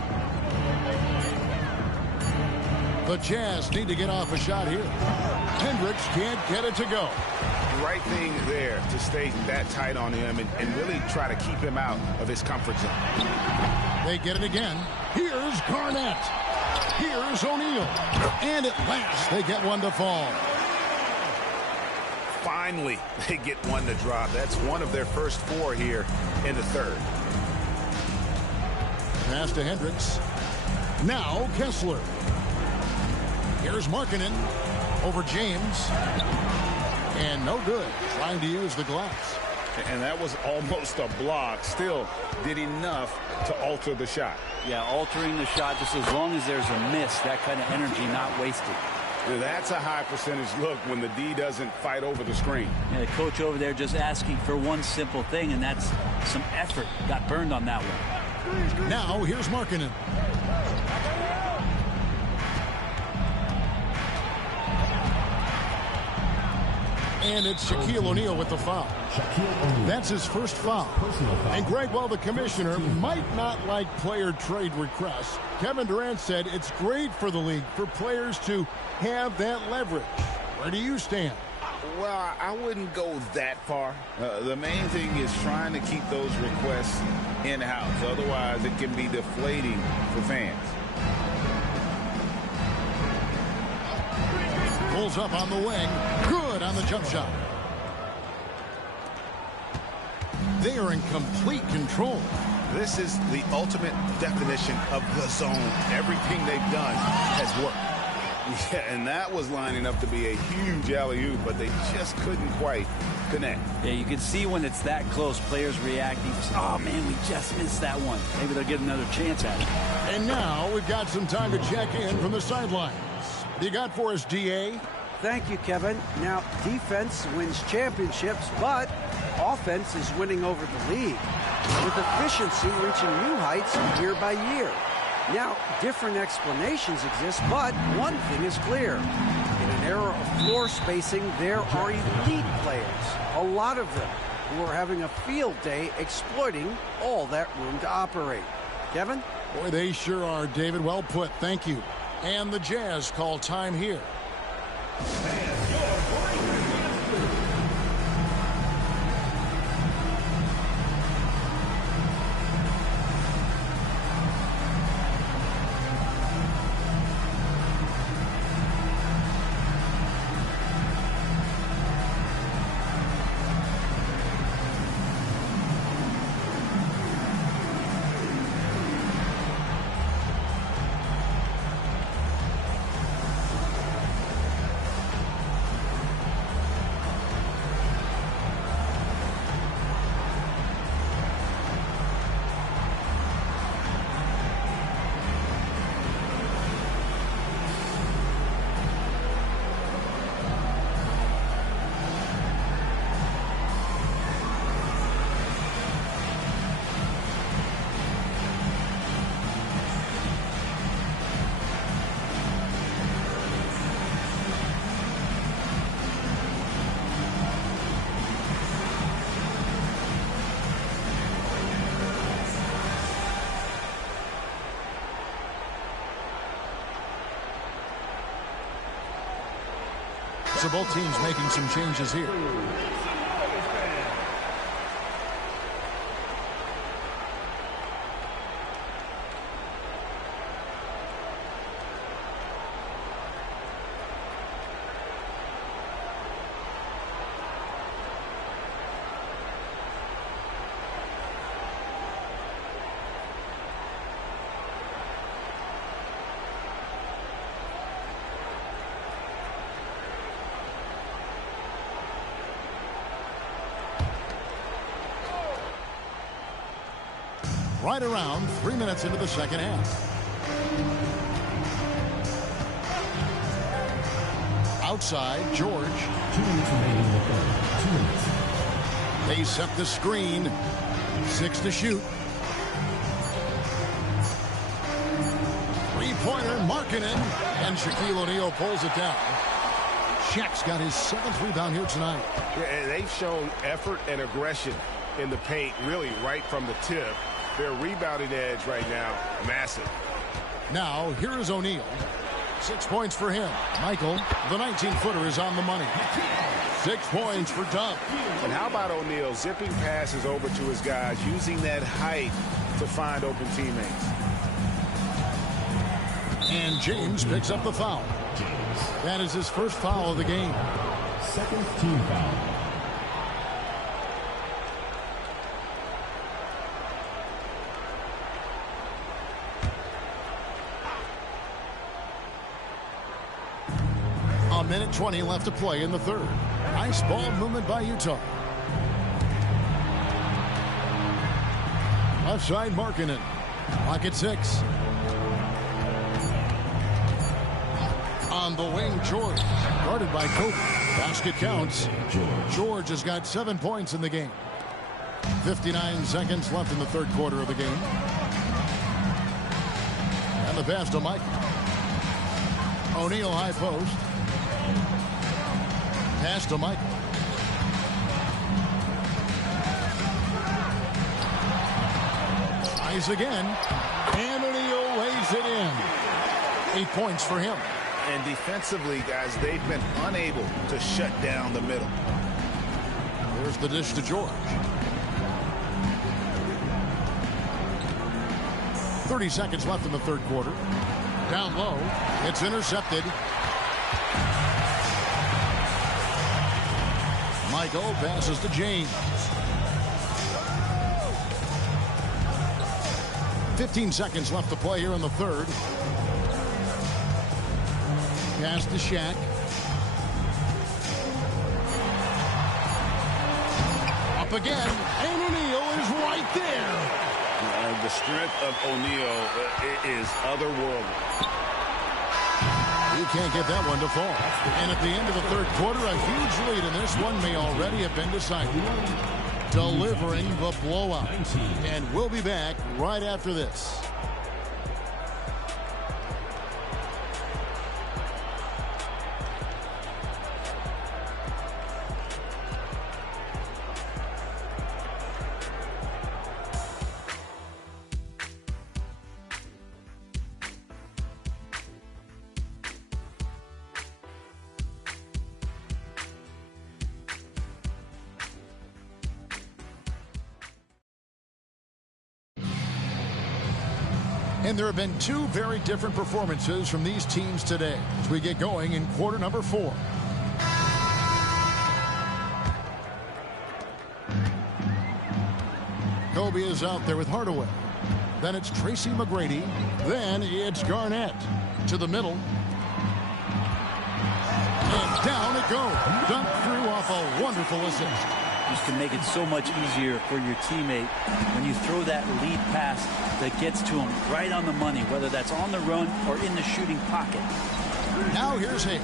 The Jazz need to get off a shot here. Hendricks can't get it to go. Right thing there to stay that tight on him and really try to keep him out of his comfort zone. They get it again. Here's Garnett. Here's O'Neal. And at last, they get one to fall. Finally, they get one to drop. That's one of their first four here in the third. pass to Hendricks. Now Kessler. Here's Markkanen over James. And no good. Trying to use the glass. And that was almost a block. Still did enough to alter the shot. Yeah, altering the shot just as long as there's a miss. That kind of energy not wasted. That's a high percentage look when the D doesn't fight over the screen. Yeah, the coach over there just asking for one simple thing, and that's some effort. Got burned on that one. Now here's Markkanen. And it's Shaquille O'Neal with the foul. That's his first foul. And Greg, while the commissioner might not like player trade requests, Kevin Durant said it's great for the league for players to have that leverage. Where do you stand? Well, I wouldn't go that far. The main thing is trying to keep those requests in-house. Otherwise, it can be deflating for fans. Pulls up on the wing. Good on the jump shot. They are in complete control. This is the ultimate definition of the zone. Everything they've done has worked. Yeah, and that was lining up to be a huge alley-oop, but they just couldn't quite connect. Yeah, you can see when it's that close, players reacting. Oh, man, we just missed that one. Maybe they'll get another chance at it. And now we've got some time to check in from the sidelines. What do you got for us, DA? Thank you, Kevin. Now, defense wins championships, but offense is winning over the league, with efficiency reaching new heights year by year. Now, different explanations exist, but one thing is clear. In an era of floor spacing, there are elite players, a lot of them, who are having a field day exploiting all that room to operate. Kevin? Boy, they sure are, David. Well put. Thank you. And the Jazz call time here. So both teams making some changes here. Right around 3 minutes into the second half. Outside, George. 2 minutes remaining in the third. 2 minutes. They set the screen. 6 to shoot. Three-pointer, Markkanen. And Shaquille O'Neal pulls it down. Shaq's got his 7th rebound here tonight. Yeah, they've shown effort and aggression in the paint, really right from the tip. Their rebounding edge right now, massive. Now, here is O'Neal. 6 points for him. Michael, the 19-footer, is on the money. 6 points for Dub. And how about O'Neal zipping passes over to his guys, using that height to find open teammates. And James picks up the foul. That is his first foul of the game. Second team foul. 1:20 left to play in the third. Nice ball movement by Utah. Left side, Markkanen. Clock at 6. On the wing, George. Guarded by Kobe. Basket counts. George has got 7 points in the game. 59 seconds left in the third quarter of the game. And the pass to Mike. O'Neal high post. Pass to Mike. Tries again. And O'Neal lays it in. 8 points for him. And defensively, guys, they've been unable to shut down the middle. Here's the dish to George. 30 seconds left in the third quarter. Down low. It's intercepted. Michael passes to James. 15 seconds left to play here in the third. Pass to Shaq. Up again. And O'Neal is right there. The strength of O'Neal is otherworldly. He can't get that one to fall. And at the end of the third quarter, a huge lead in this one may already have been decided. Delivering the blowout. And we'll be back right after this. And there have been two very different performances from these teams today as we get going in quarter number 4. Kobe is out there with Hardaway. Then it's Tracy McGrady. Then it's Garnett to the middle. And down it goes. Dunked through off a wonderful assist. You can make it so much easier for your teammate when you throw that lead pass that gets to him right on the money, whether that's on the run or in the shooting pocket. Now here's Hayes.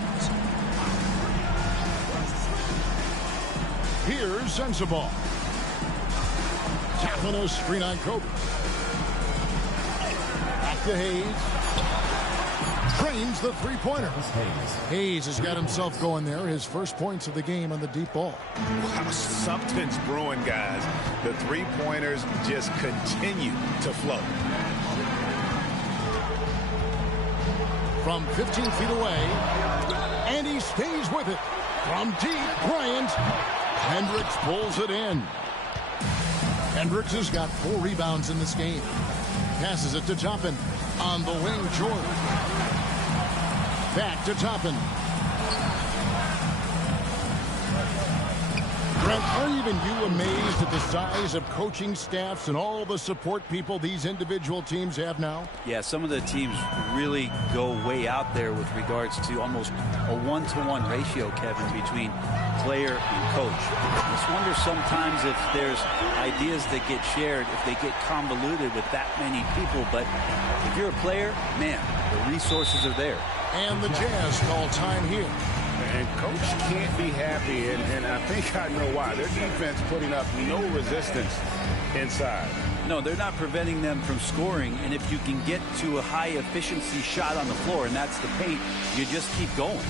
Here's Sensabaugh. Tapping a screen on Kobe. Back to Hayes. Drains the three-pointer. Hayes has got himself going there. His first points of the game on the deep ball. Wow, something's brewing, guys. The three-pointers just continue to flow. From 15 feet away, and he stays with it. From deep, Bryant. Hendricks pulls it in. Hendricks has got 4 rebounds in this game. Passes it to Toppin. On the wing, George. Back to Toppin. Brent, are even you amazed at the size of coaching staffs and all the support people these individual teams have now? Yeah, some of the teams really go way out there with regards to almost a 1-to-1 ratio, Kevin, between player and coach. I just wonder sometimes if there's ideas that get shared, if they get convoluted with that many people. But if you're a player, man, the resources are there. And the Jazz call time here. And Coach can't be happy, and I think I know why. Their defense putting up no resistance inside. No, they're not preventing them from scoring, and if you can get to a high-efficiency shot on the floor, and that's the paint, you just keep going.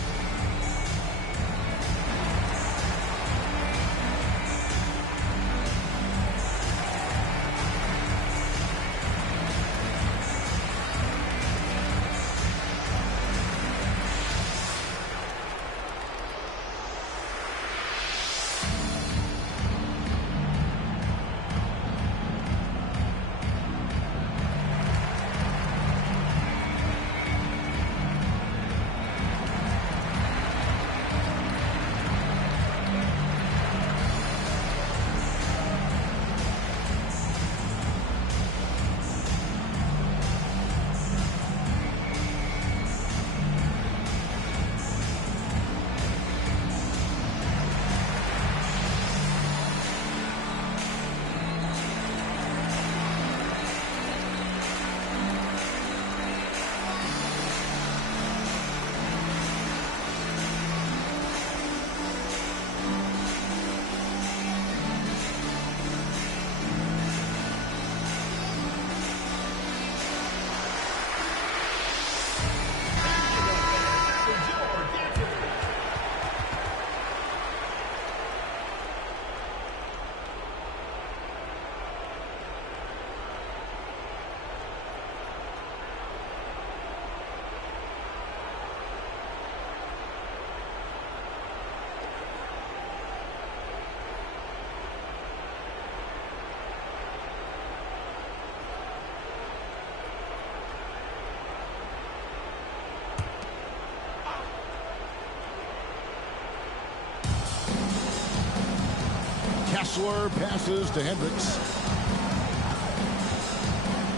Kessler passes to Hendricks.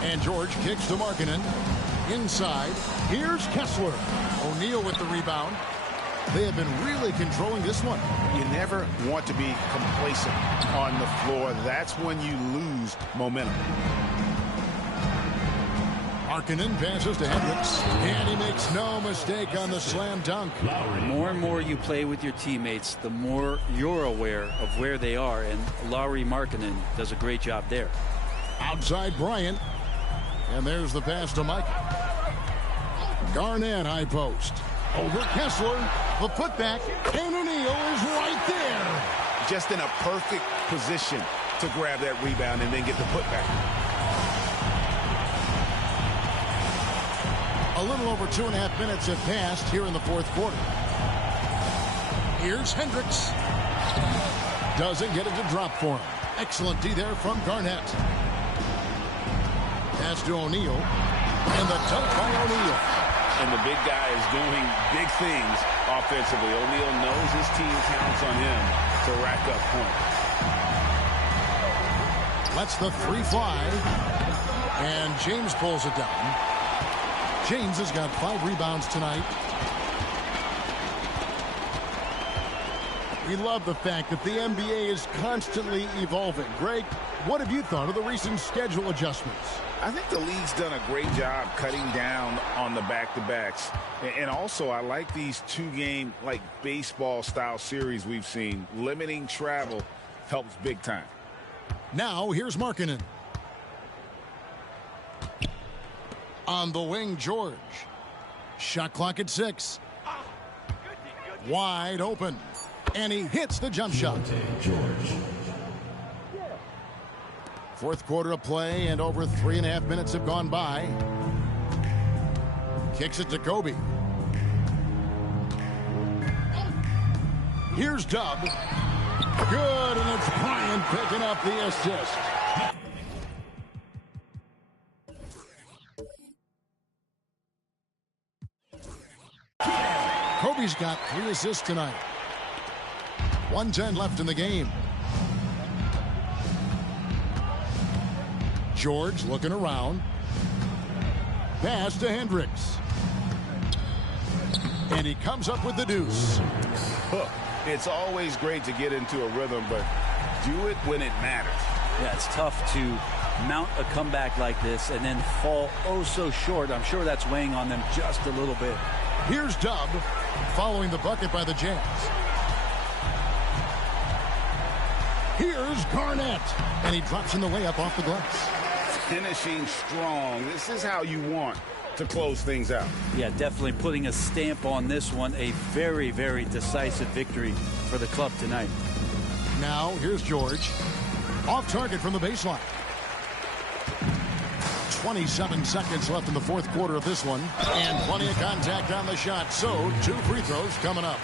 And George kicks to Markkanen. Inside, here's Kessler. O'Neal with the rebound. They have been really controlling this one. You never want to be complacent on the floor. That's when you lose momentum. Markkanen passes to Hendricks, and he makes no mistake on the slam dunk. The more and more you play with your teammates, the more you're aware of where they are, and Lauri Markkanen does a great job there. Outside Bryant, and there's the pass to Mike. Garnett high post. Over Kessler, the putback, and O'Neal is right there. Just in a perfect position to grab that rebound and then get the putback. A little over 2.5 minutes have passed here in the fourth quarter. Here's Hendricks. Doesn't get it to drop for him. Excellent D there from Garnett. Pass to O'Neal. And the dunk by O'Neal. And the big guy is doing big things offensively. O'Neal knows his team counts on him to rack up points. Lets the three fly. And James pulls it down. James has got 5 rebounds tonight. We love the fact that the NBA is constantly evolving. Greg, what have you thought of the recent schedule adjustments? I think the league's done a great job cutting down on the back-to-backs. And also, I like these 2-game, like baseball-style series we've seen. Limiting travel helps big time. Now, here's Markkanen. On the wing, George. Shot clock at 6. Wide open. And he hits the jump shot. George. Fourth quarter of play, and over 3.5 minutes have gone by. Kicks it to Kobe. Here's Dub. Good, and it's Bryant picking up the assist. Kobe's got 3 assists tonight. 1:10 left in the game. George looking around. Pass to Hendricks. And he comes up with the deuce. It's always great to get into a rhythm, but do it when it matters. Yeah, it's tough to mount a comeback like this and then fall oh so short. I'm sure that's weighing on them just a little bit. Here's Dub following the bucket by the Jazz. Here's Garnett, and he drops in the layup off the glass. Finishing strong. This is how you want to close things out. Yeah, definitely putting a stamp on this one. A very, very decisive victory for the club tonight. Now, here's George. Off target from the baseline. 27 seconds left in the fourth quarter of this one. And plenty of contact on the shot. So, 2 free throws coming up.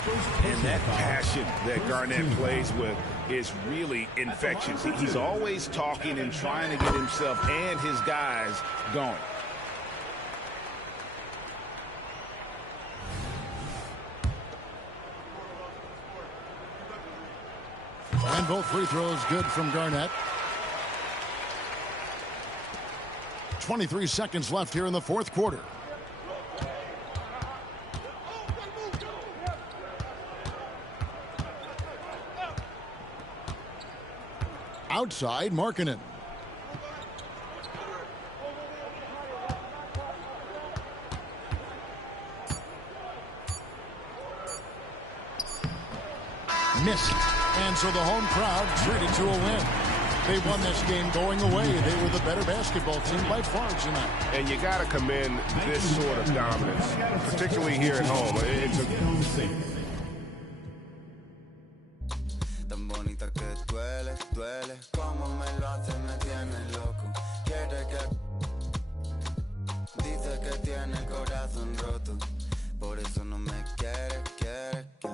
And that passion that Garnett plays with is really infectious. He's always talking and trying to get himself and his guys going. And both free throws good from Garnett. 23 seconds left here in the fourth quarter. Outside, Markkanen. Missed. And so the home crowd treated to a win. They won this game going away. They were the better basketball team by far tonight. And you got to commend this sort of dominance, particularly here at home. It's a Tan bonita que duele, duele, como me lo hace, me tiene loco. Quiere que dice que tiene el corazón roto, por eso no me quiere, quiere que.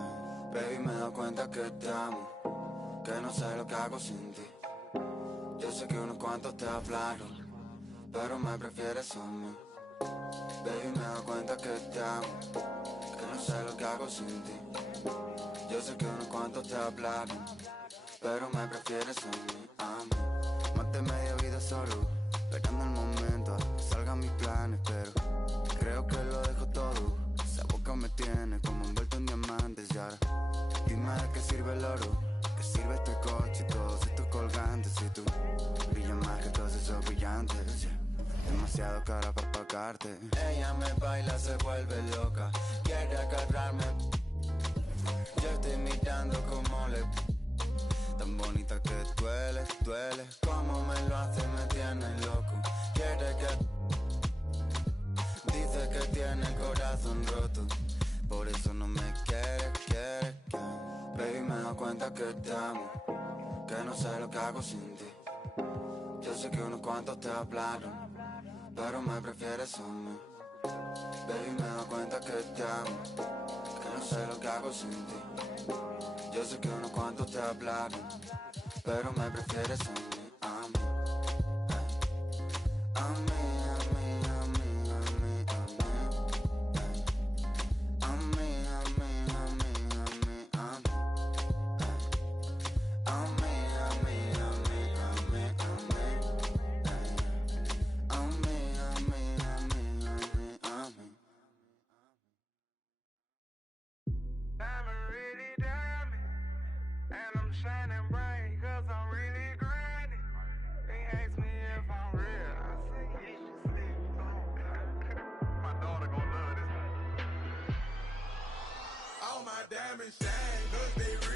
Baby, me doy cuenta que te amo, que no sé lo que hago sin ti. Yo sé que unos cuantos te hablaron, pero me prefieres a mí. Baby, me doy cuenta que te amo, que no sé lo que hago sin ti. Yo sé que unos cuantos te hablaron, pero me prefieres a mí. Más de media vida solo, esperando el momento a que salgan mis planes, pero creo que lo dejo todo. Esa boca me tiene como envuelto en diamantes y ahora dime de qué sirve el oro, qué sirve este coche y todos estos colgantes. Si tú brillas más que todos esos brillantes, yeah. Demasiado cara para pagarte. Ella me baila, se vuelve loca, quiere agarrarme. Yo estoy mirando como le... Tan bonita que duele, duele. Como me lo hace, me tiene loco. Quiere que... Dice que tiene el corazón roto, por eso no me quiere. Baby, me da cuenta que te amo, que no sé lo que hago sin ti. Yo sé que unos cuantos te hablaron, pero me prefieres a mí. Baby, me da cuenta que te amo, que no sé lo que hago sin ti. Yo sé que unos cuantos te hablaron, pero me prefieres a mí. Diamonds shine, 'cause they real.